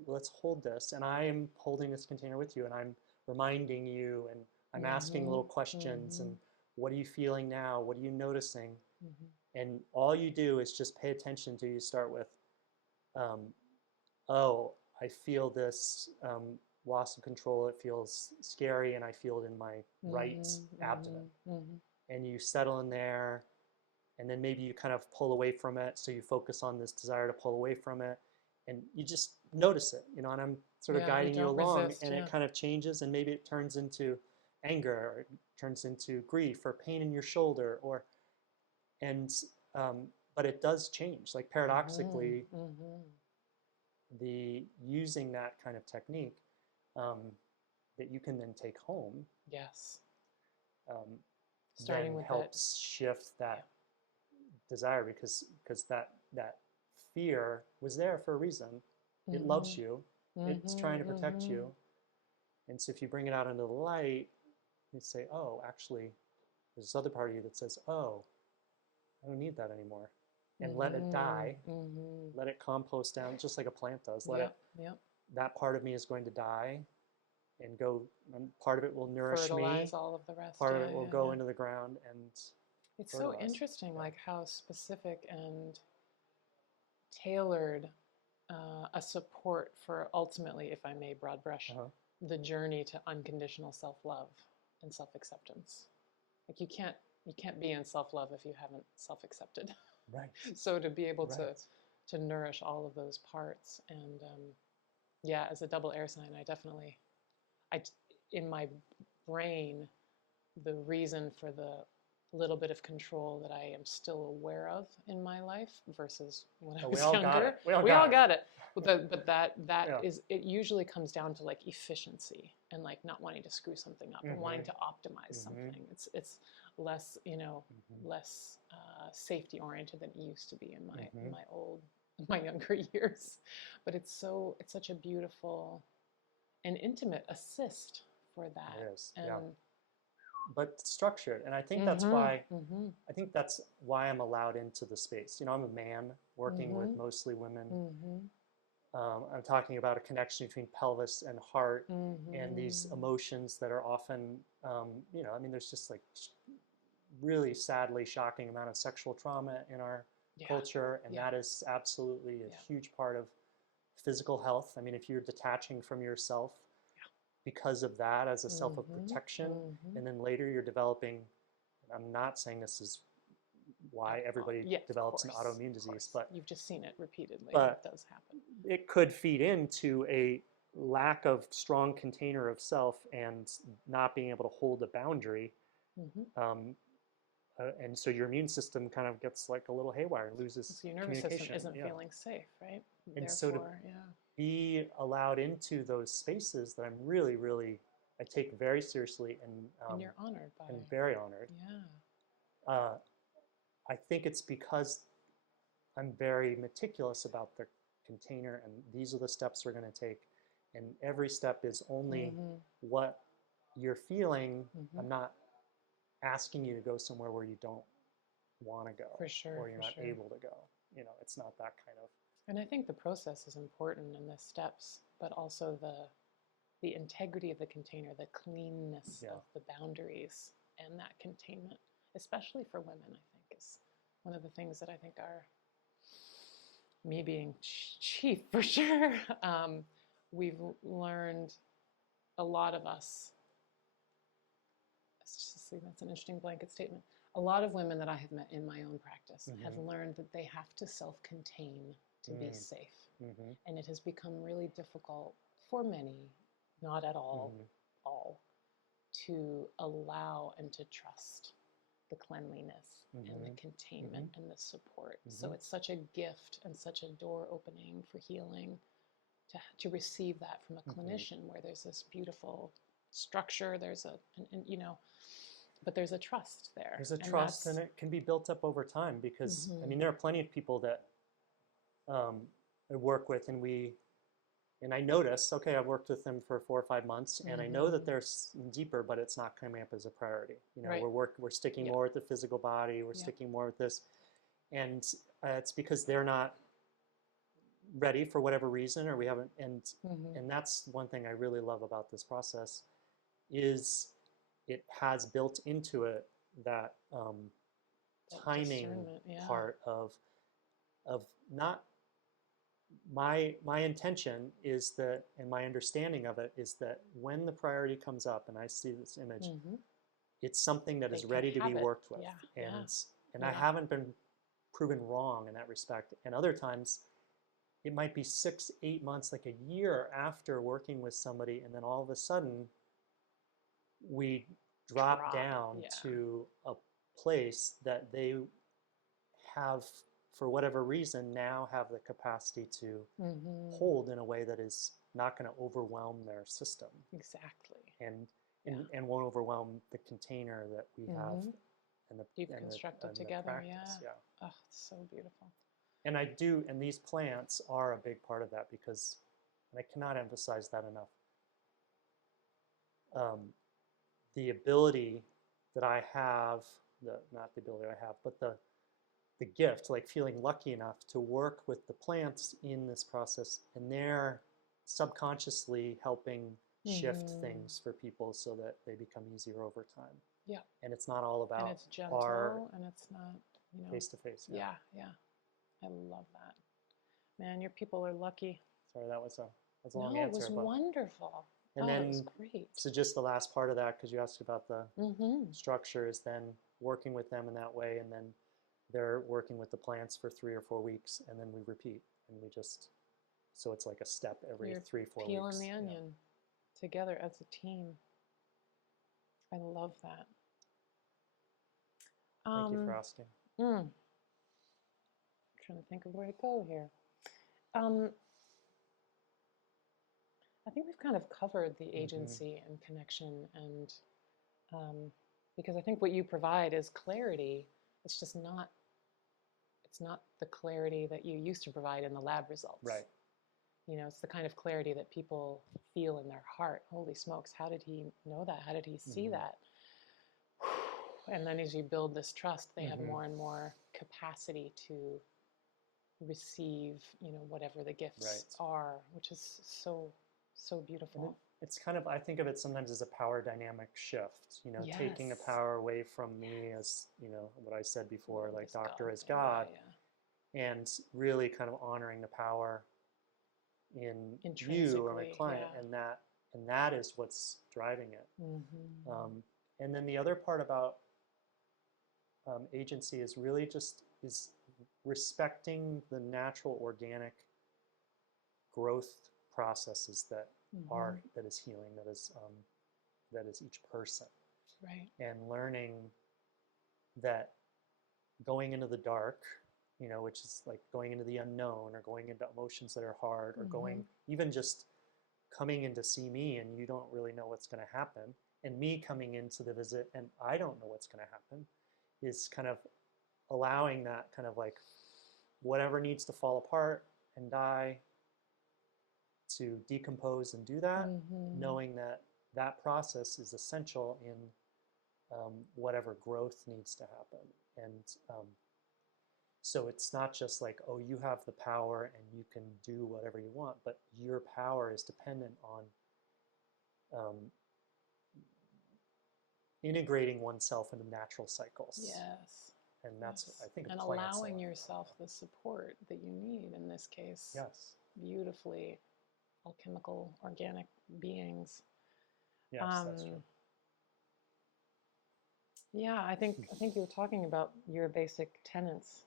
let's hold this, and I am holding this container with you, and I'm reminding you, and I'm asking little questions, and what are you feeling now? What are you noticing? And all you do is just pay attention to, you start with, oh, I feel this loss of control. It feels scary, and I feel it in my right abdomen. And you settle in there, and then maybe you kind of pull away from it. So you focus on this desire to pull away from it, and you just notice it, and I'm sort of guiding you along, and it kind of changes, and maybe it turns into anger, or it turns into grief, or pain in your shoulder, but it does change. Like, paradoxically, using that kind of technique that you can then take home, starting then with helps shift that desire, because that fear was there for a reason. It loves you. It's trying to protect you. And so if you bring it out into the light, you say, oh, actually, there's this other part of you that says, oh, I don't need that anymore. And let it die. Let it compost down, just like a plant does. That part of me is going to die and go, and part of it will nourish fertilize me. all of the rest. Part of it will go into the ground and it's fertilize. So interesting, like how specific and tailored a support for, ultimately, if I may broad brush, the journey to unconditional self-love and self-acceptance. Like, you can't be in self-love if you haven't self-accepted. Right. So to be able to nourish all of those parts, and as a double air sign, in my brain, the reason for the little bit of control that I am still aware of in my life versus when I was younger. We all got it. But that is, it usually comes down to like efficiency and like not wanting to screw something up and wanting to optimize something. It's less, less safety oriented than it used to be in my younger years. But it's such a beautiful and intimate assist for that. It is, but structured, and I think that's why I'm allowed into the space. I'm a man working with mostly women. I'm talking about a connection between pelvis and heart, and these Mm-hmm. emotions that are often, I mean, there's just like really sadly shocking amount of sexual trauma in our Yeah. culture, and Yeah. that is absolutely a Yeah. huge part of physical health. I mean, if you're detaching from yourself because of that as a self of protection, and then later you're developing, and I'm not saying this is why everybody Yeah, develops of an course, autoimmune of disease, course. You've just seen it repeatedly, and but it does happen. it could feed into a lack of strong container of self and not being able to hold a boundary. Um, and so your immune system kind of gets like a little haywire, loses So your nervous system communication. isn't feeling safe, right? And so to Therefore, yeah. be allowed into those spaces that I'm really, really, I take very seriously And you're honored by. and very honored. Yeah. I think it's because I'm very meticulous about the container, and these are the steps we're going to take. And every step is only what you're feeling. I'm not asking you to go somewhere where you don't want to go, For sure, or you're for not sure. able to go. It's not that kind of. And I think the process is important in the steps, but also the integrity of the container, the cleanness of the boundaries, and that containment, especially for women, I think, is one of the things that I think are, me being chief for sure, we've learned, a lot of us, let's just see, that's an interesting blanket statement. A lot of women that I have met in my own practice have learned that they have to self-contain to be safe. And it has become really difficult for many, not at all, to allow and to trust the cleanliness and the containment and the support. So it's such a gift and such a door opening for healing to receive that from a clinician, where there's this beautiful structure, there's but there's a trust there. There's a trust, and it can be built up over time, because I mean, there are plenty of people that I work with, and I notice, okay, I've worked with them for 4 or 5 months, and I know that they're deeper, but it's not coming up as a priority. We're sticking more with the physical body, we're sticking more with this, and it's because they're not ready for whatever reason, or we haven't, and that's one thing I really love about this process, is it has built into it that timing part of not my intention is that, and my understanding of it is that when the priority comes up and I see this image, it's something that is ready to be worked with. And I haven't been proven wrong in that respect. And other times it might be 6, 8 months, like a year after working with somebody, and then all of a sudden we drop down to a place that they have, for whatever reason, now have the capacity to hold in a way that is not going to overwhelm their system. Exactly. And won't overwhelm the container that we have and the you've constructed together. Practice. Oh, it's so beautiful. And and these plants are a big part of that, because, and I cannot emphasize that enough, the ability that I have, not the ability I have, but the gift, like feeling lucky enough to work with the plants in this process, and they're subconsciously helping shift things for people so that they become easier over time. Yeah. And it's not all about and it's gentle, and it's not, face to face. Yeah. I love that. Man, your people are lucky. Sorry, that was a long answer. answer. It was wonderful. And then, it was great. So just the last part of that, because you asked about the structure, is then working with them in that way, and then they're working with the plants for 3 or 4 weeks, and then we repeat, and so it's like a step every 3 or 4 weeks. Peeling the onion together as a team. I love that. Thank you for asking. I'm trying to think of where to go here. I think we've kind of covered the agency and connection, and because I think what you provide is clarity. It's just not. It's not the clarity that you used to provide in the lab results. Right. It's the kind of clarity that people feel in their heart. Holy smokes, how did he know that? How did he see that? And then as you build this trust, they have more and more capacity to receive, whatever the gifts Right. are, which is so, so beautiful. It's kind of, I think of it sometimes as a power dynamic shift, taking the Yes. power away from me as, what I said before, like This doctor God as thing, God, yeah. and really kind of honoring the power in you or my Intrinsically, client, yeah. and that is what's driving it. Mm-hmm. And then the other part about agency is really just is respecting the natural organic growth processes that Mm-hmm. that is healing, that is each person, Right. and learning that going into the dark, which is like going into the unknown or going into emotions that are hard, or Mm-hmm. going even just coming in to see me and you don't really know what's going to happen, and me coming into the visit and I don't know what's going to happen, is kind of allowing that kind of like whatever needs to fall apart and die to decompose and do that, Mm-hmm. knowing that that process is essential in whatever growth needs to happen. And so it's not just like, oh, you have the power and you can do whatever you want, but your power is dependent on integrating oneself into natural cycles. Yes. And that's, Yes. I think, And of plants allowing a lot. yourself the support that you need, in this case, Yes. beautifully alchemical, organic beings. Yes, that's true. Yeah, I think you were talking about your basic tenets.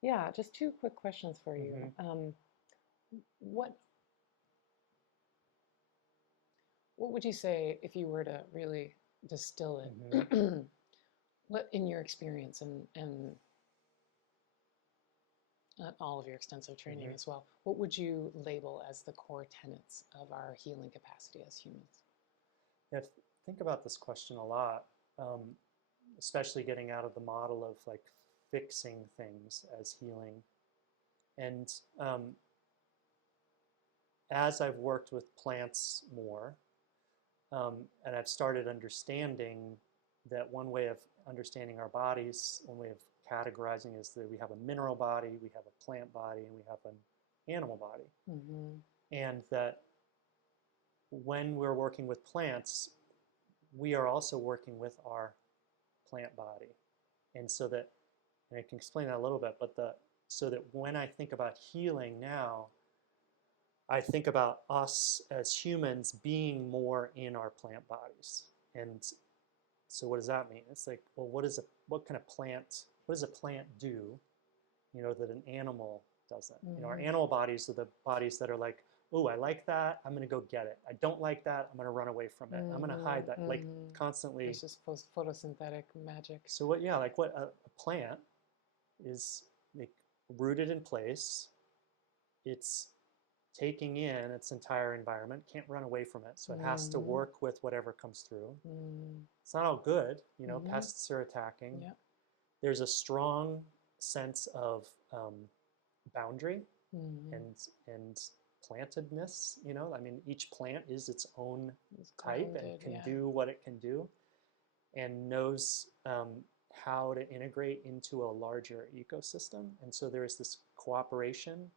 Yeah, just two quick questions for you. What would you say if you were to really distill it? What, in your experience and all of your extensive training as well, what would you label as the core tenets of our healing capacity as humans? I think about this question a lot, especially getting out of the model of like fixing things as healing. And as I've worked with plants more, and I've started understanding that one way of understanding our bodies, one way of categorizing, is that we have a mineral body, we have a plant body, and we have an animal body. And that when we're working with plants, we are also working with our plant body. And so that, and I can explain that a little bit, but so that when I think about healing now, I think about us as humans being more in our plant bodies. And so what does that mean? It's like, well, what does a plant do, that an animal doesn't? Our animal bodies are the bodies that are like, oh, I like that, I'm going to go get it. I don't like that, I'm going to run away from it. I'm going to hide that, like constantly. It's just photosynthetic magic. So what a plant is, like, rooted in place. It's taking in its entire environment, can't run away from it, so it has to work with whatever comes through. It's not all good, pests are attacking. Yep. There's a strong sense of boundary and plantedness. I mean, each plant is its own type and can do what it can do, and knows how to integrate into a larger ecosystem. And so there's this cooperation,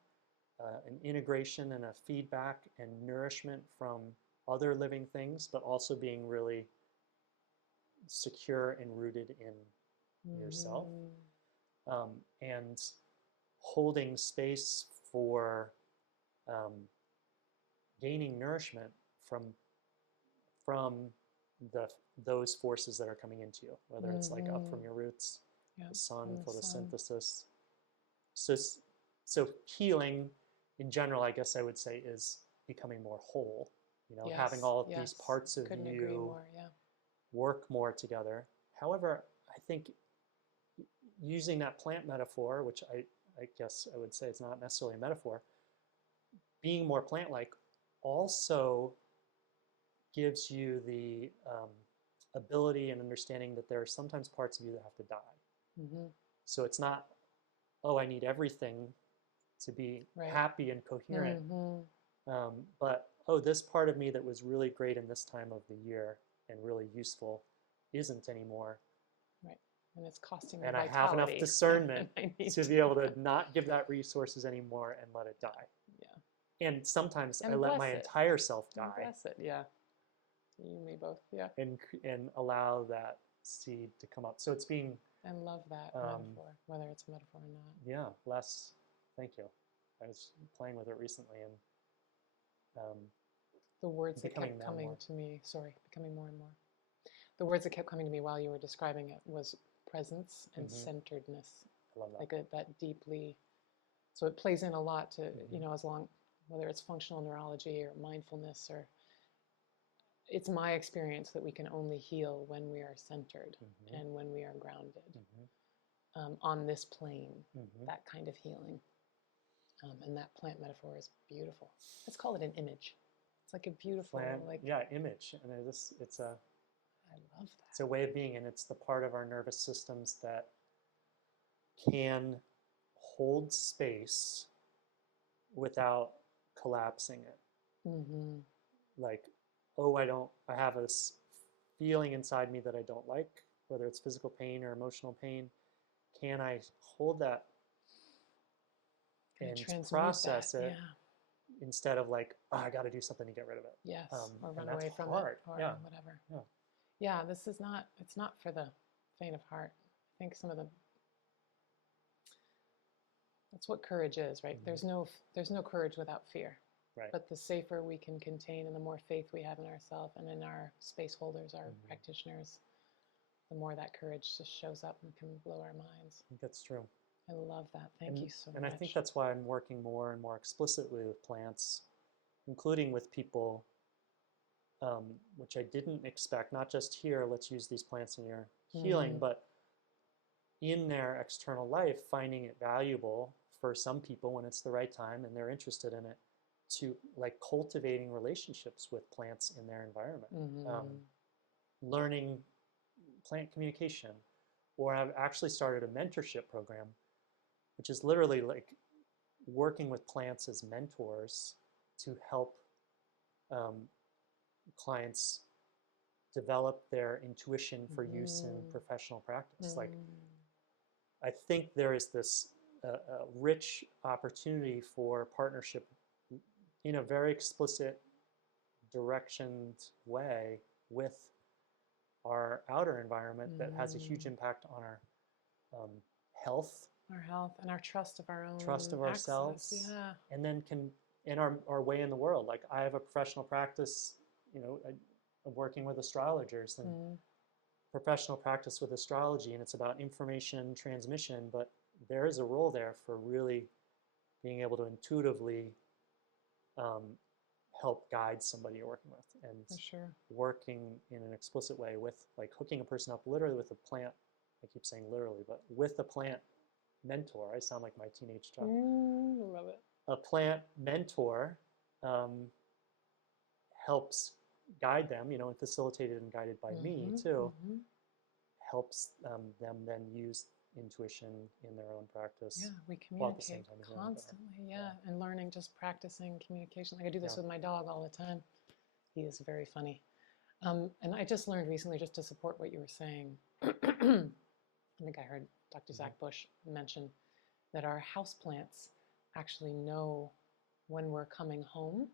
an integration and a feedback and nourishment from other living things, but also being really secure and rooted in yourself, and holding space for gaining nourishment from those forces that are coming into you, whether it's like up from your roots, the sun, photosynthesis. So healing in general, I guess I would say, is becoming more whole, having all of these parts of Couldn't you agree more, work more together. However, I think using that plant metaphor, which I guess I would say it's not necessarily a metaphor, being more plant-like also gives you the ability and understanding that there are sometimes parts of you that have to die. So it's not, oh, I need everything to be happy and coherent, but, oh, this part of me that was really great in this time of the year and really useful isn't anymore. and it's costing me And I have enough vitality. discernment I need to be able to not give that resources anymore and let it die. Yeah. And sometimes I And let my bless it. entire self And die bless it. Yeah. You and me both. Yeah. and allow that seed to come up. So it's being, And love that metaphor, whether it's a metaphor or not. yeah, less, thank you. I was playing with it recently and the words that kept coming to me, becoming more and more. The words that kept coming to me while you were describing it was presence and centeredness. I love that. Like that deeply, so it plays in a lot to, you know, as long, whether it's functional neurology or mindfulness, or it's my experience that we can only heal when we are centered and when we are grounded on this plane, that kind of healing. And that plant metaphor is beautiful. Let's call it an image. It's like a beautiful, plant, like, yeah, image. And it's a, I love that. It's a way of being, and it's the part of our nervous systems that can hold space without collapsing it. Like, oh, I have this feeling inside me that I don't like, whether it's physical pain or emotional pain. Can I hold that and process it instead of like, oh, I got to do something to get rid of it? Yes, or run away from hard. it, or whatever. Yeah. Yeah, this is not, it's not for the faint of heart. I think that's what courage is, right? There's no courage without fear. Right. But the safer we can contain and the more faith we have in ourselves and in our space holders, our practitioners, the more that courage just shows up and can blow our minds. I think that's true. I love that. Thank you so much. And I think that's why I'm working more and more explicitly with plants, including with people, which I didn't expect, not just here, let's use these plants in your healing, but in their external life, finding it valuable for some people when it's the right time and they're interested in it, to like cultivating relationships with plants in their environment, learning plant communication, or I've actually started a mentorship program, which is literally like working with plants as mentors to help clients develop their intuition for use in professional practice. Like, I think there is this rich opportunity for partnership in a very explicit, directioned way with our outer environment that has a huge impact on our health. Our health and our trust of our own trust of access, ourselves, yeah. and then in our way in the world. Like, I have a professional practice, you know, of working with astrologers and professional practice with astrology, and it's about information transmission, but there is a role there for really being able to intuitively help guide somebody you're working with, and For sure. working in an explicit way with, like, hooking a person up literally with a plant. I keep saying literally, but with a plant mentor. I sound like my teenage child. Love it. A plant mentor helps guide them, you know, and facilitated and guided by me too, helps them then use intuition in their own practice. Yeah, we while at the same communicate time constantly, and learning, just practicing communication. Like, I do this with my dog all the time. He is very funny. And I just learned recently, just to support what you were saying, I think I heard Dr. Zach Bush mention that our houseplants actually know when we're coming home,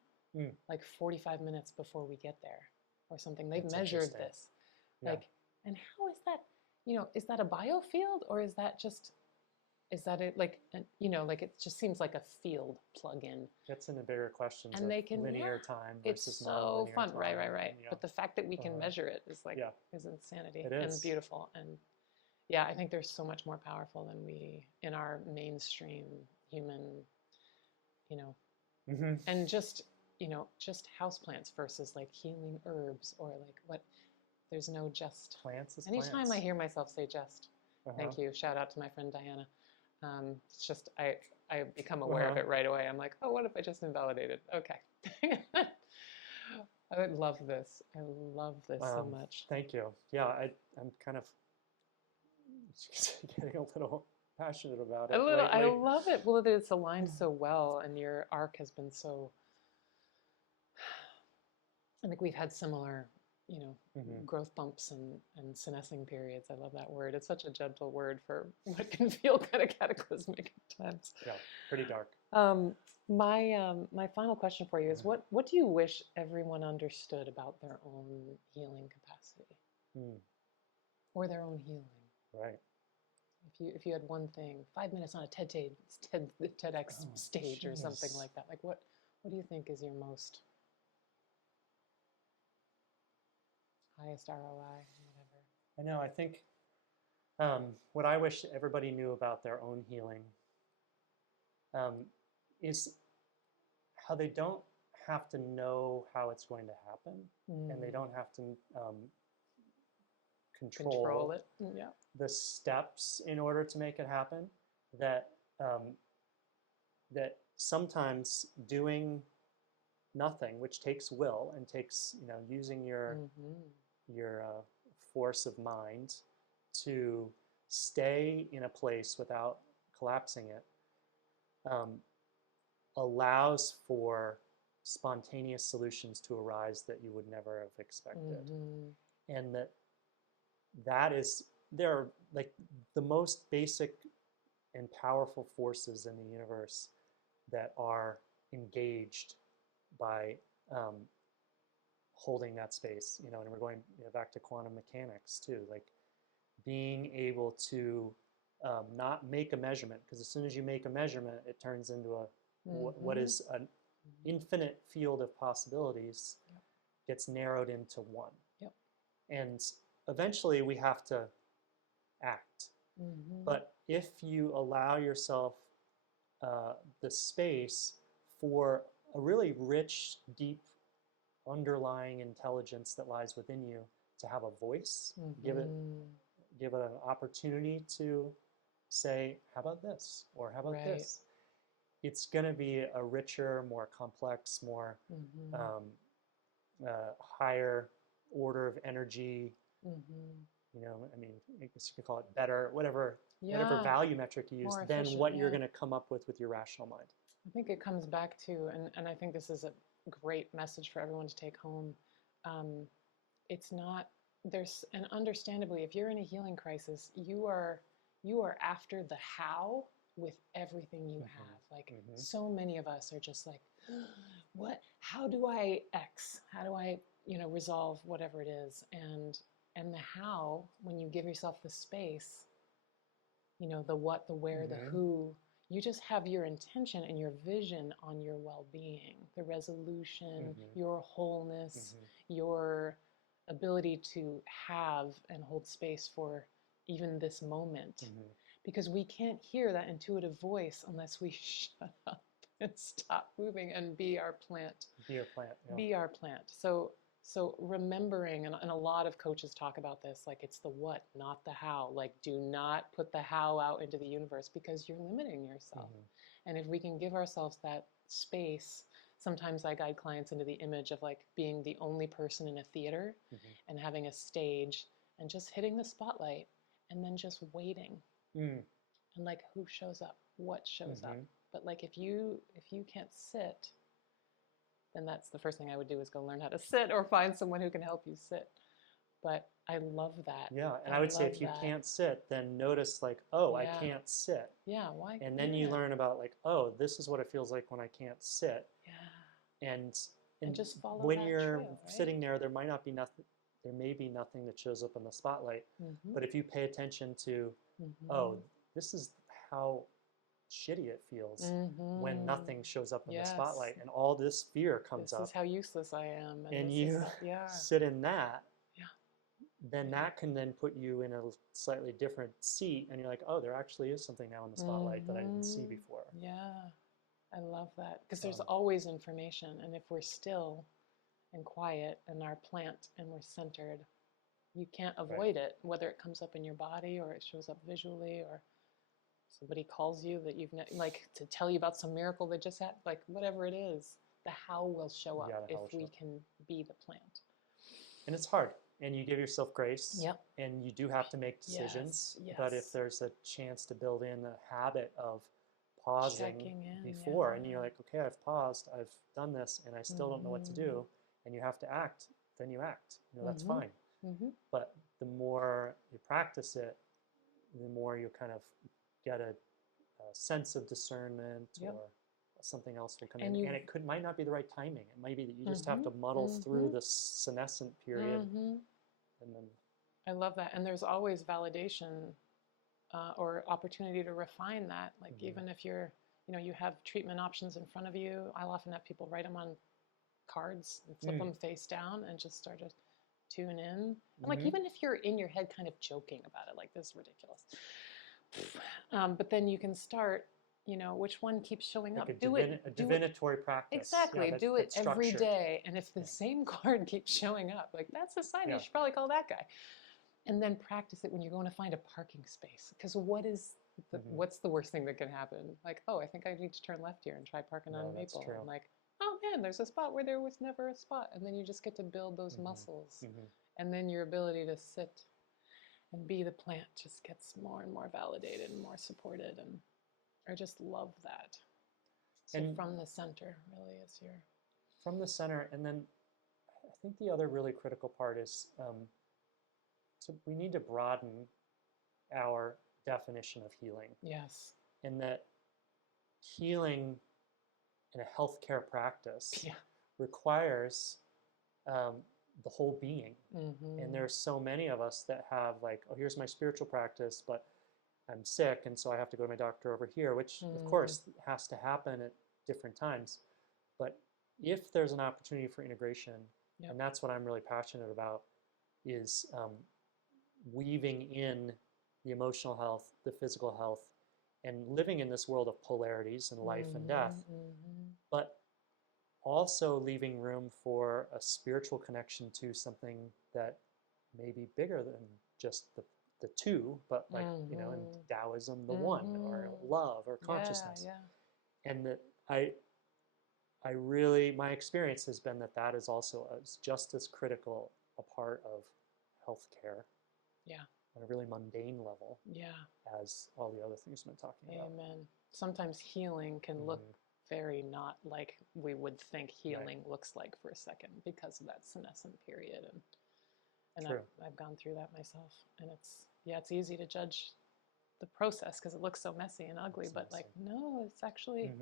like 45 minutes before we get there or something. They've measured this. Like, and how is that, you know, is that a biofield, or is that it, like, you know, like, it just seems like a field plug-in. Gets into bigger questions and of they can, linear time versus it's so non-linear fun, time. right. But the fact that we can measure it is like, is insanity. It is. And beautiful. And yeah, I think there's so much more powerful than we, in our mainstream human, you know, and just, you know, just houseplants versus like healing herbs, or like what, there's no just. Plants is Anytime plants. I hear myself say just, thank you, shout out to my friend Diana. It's just, I become aware of it right away. I'm like, oh, what if I just invalidated? Okay. I would love this. I love this so much. Thank you. Yeah, I'm kind of getting a little passionate about it. A little, lately. I love it. Well, it's aligned so well, and your arc has been so. I think we've had similar you know, Mm-hmm. growth bumps and senescing periods. I love that word. It's such a gentle word for what can feel kind of cataclysmic at times. Yeah, pretty dark. My final question for you is what do you wish everyone understood about their own healing capacity Mm, or their own healing? right. If you had one thing, 5 minutes on a TEDx Oh, stage or something jeez. like that, like what do you think is your most highest ROI, whatever? I know. I think what I wish everybody knew about their own healing um, is how they don't have to know how it's going to happen, and they don't have to Control control it. Yeah. the steps in order to make it happen. That that sometimes doing nothing, which takes will and takes using your force of mind to stay in a place without collapsing it, allows for spontaneous solutions to arise that you would never have expected. And that is, there are like the most basic and powerful forces in the universe that are engaged by holding that space, and we're going back to quantum mechanics too, like being able to not make a measurement, because as soon as you make a measurement, it turns into what is an infinite field of possibilities, gets narrowed into one. Yep. And eventually we have to act. But if you allow yourself the space for a really rich, deep, underlying intelligence that lies within you to have a voice, give it an opportunity to say, how about this? Or how about this? It's going to be a richer, more complex, more higher order of energy. I mean, I guess you could call it better, whatever value metric you use, than what you're going to come up with your rational mind. I think it comes back to, and I think this is a great message for everyone to take home. It's not, and understandably, if you're in a healing crisis, you are after the how with everything you have. Like so many of us are just like, how do I X? How do I, resolve whatever it is? And the how, when you give yourself the space, the what, the where, the who, you just have your intention and your vision on your well-being, the resolution, your wholeness, your ability to have and hold space for even this moment. Because we can't hear that intuitive voice unless we shut up and stop moving and be our plant. Be our plant. Yeah. Be our plant. So remembering, and a lot of coaches talk about this, like it's the what, not the how. Like do not put the how out into the universe because you're limiting yourself. And if we can give ourselves that space, sometimes I guide clients into the image of like being the only person in a theater and having a stage and just hitting the spotlight and then just waiting. And like who shows up, what shows up. But like if you can't sit, then that's the first thing I would do is go learn how to sit or find someone who can help you sit. But I love that. Yeah, and I would say if you can't sit, then notice like, oh, I can't sit. Yeah, why? And then you learn about like, oh, this is what it feels like when I can't sit. Yeah. And just follow when that you're trail, right? sitting there, there might not be nothing. There may be nothing that shows up in the spotlight. But if you pay attention to, oh, this is how shitty it feels when nothing shows up in the spotlight and all this fear comes up. This is how useless I am. And you sit in that, then that can then put you in a slightly different seat and you're like, oh, there actually is something now in the spotlight that I didn't see before. Yeah, I love that. Because there's always information. And if we're still and quiet and our plant and we're centered, you can't avoid it, whether it comes up in your body or it shows up visually or somebody calls you that you've like to tell you about some miracle that just happened, like whatever it is, the how will show up if we can be the plant. And it's hard. And you give yourself grace. And you do have to make decisions. But if there's a chance to build in a habit of pausing before, and you're like, okay, I've paused, I've done this, and I still don't know what to do, and you have to act, then you act. That's Mm-hmm. fine. Mm-hmm. But the more you practice it, the more you kind of get a sense of discernment, Yep. or something else will come And in. And it might not be the right timing. It might be that you just have to Mm-hmm. muddle through Mm-hmm. the senescent period, Mm-hmm. and then I love that. And there's always validation or opportunity to refine that. Like even if you're, you have treatment options in front of you, I'll often have people write them on cards and flip them face down and just start to tune in. And like even if you're in your head kind of joking about it, like this is ridiculous. But then you can start, which one keeps showing like up? a divinatory practice. Exactly. Yeah, do it every structured. day. And if the same card keeps showing up, like that's a sign you should probably call that guy. And then practice it when you're going to find a parking space. Because what's the worst thing that can happen? Like, oh, I think I need to turn left here and try parking on Maple. I'm like, oh man, there's a spot where there was never a spot. And then you just get to build those muscles. And then your ability to sit and be the plant just gets more and more validated and more supported. And I just love that. So and from the center really is your... From the center. And then I think the other really critical part is so we need to broaden our definition of healing. Yes. And that healing in a healthcare practice requires the whole being. And there's so many of us that have like, oh, here's my spiritual practice, but I'm sick, and so I have to go to my doctor over here, which of course has to happen at different times. But if there's an opportunity for integration, and that's what I'm really passionate about, is weaving in the emotional health, the physical health, and living in this world of polarities and life and death, but also leaving room for a spiritual connection to something that may be bigger than just the two, but like, in Taoism, the one, or love, or consciousness. And that I really, my experience has been that is also just as critical a part of healthcare. On a really mundane level. As all the other things we've been talking about. Amen. Sometimes healing can look very not like we would think healing looks like for a second because of that senescent period. And I've gone through that myself. And it's easy to judge the process because it looks so messy and ugly, but like, no, it's actually,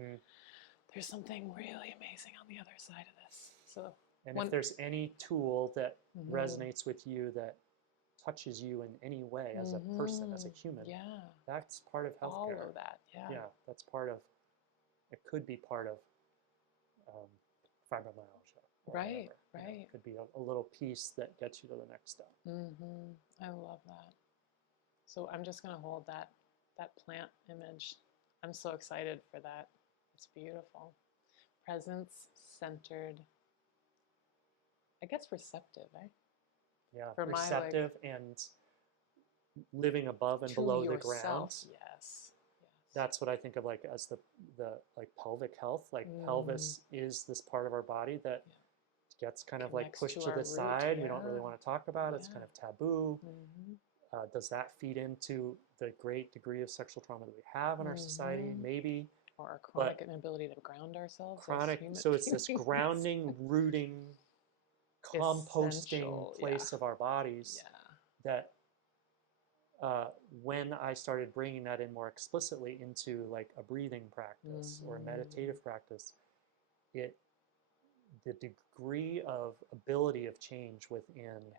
there's something really amazing on the other side of this. So, and if there's any tool that resonates with you that touches you in any way as a person, as a human, that's part of healthcare. All of that, that's part of, it could be part of fibromyalgia. Right. It could be a little piece that gets you to the next step. I love that. So I'm just going to hold that plant image. I'm so excited for that. It's beautiful. Presence, centered, I guess receptive, eh? Yeah, for receptive and living above and below the ground. Yes. That's what I think of like as the like pelvic health. Like pelvis is this part of our body that gets kind of like pushed to the side. We don't really want to talk about. It's kind of taboo. Does that feed into the great degree of sexual trauma that we have in our society? Maybe. Or our chronic inability to ground ourselves. Chronic. So it's this grounding, rooting, composting place of our bodies that when I started bringing that in more explicitly into like a breathing practice or a meditative practice, the degree of ability of change within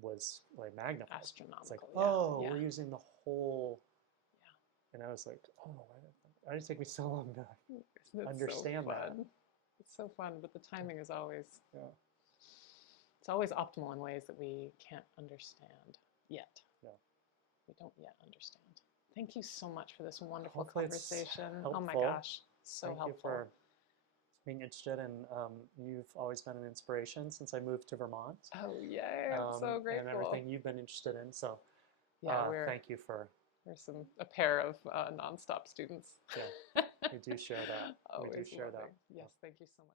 was like magnified. Astronomical. It's like, we're using the whole, and I was like, why did it take me so long to understand that? It's so fun, but the timing is always, it's always optimal in ways that we can't understand yet. We don't yet understand. Thank you so much for this wonderful conversation. Oh my gosh, so helpful. Thank you for being interested, and you've always been an inspiration since I moved to Vermont. Oh yeah, I'm so grateful. And everything you've been interested in, so thank you for... We're a pair of nonstop students. We do share that. Always we do share that. Yes, thank you so much.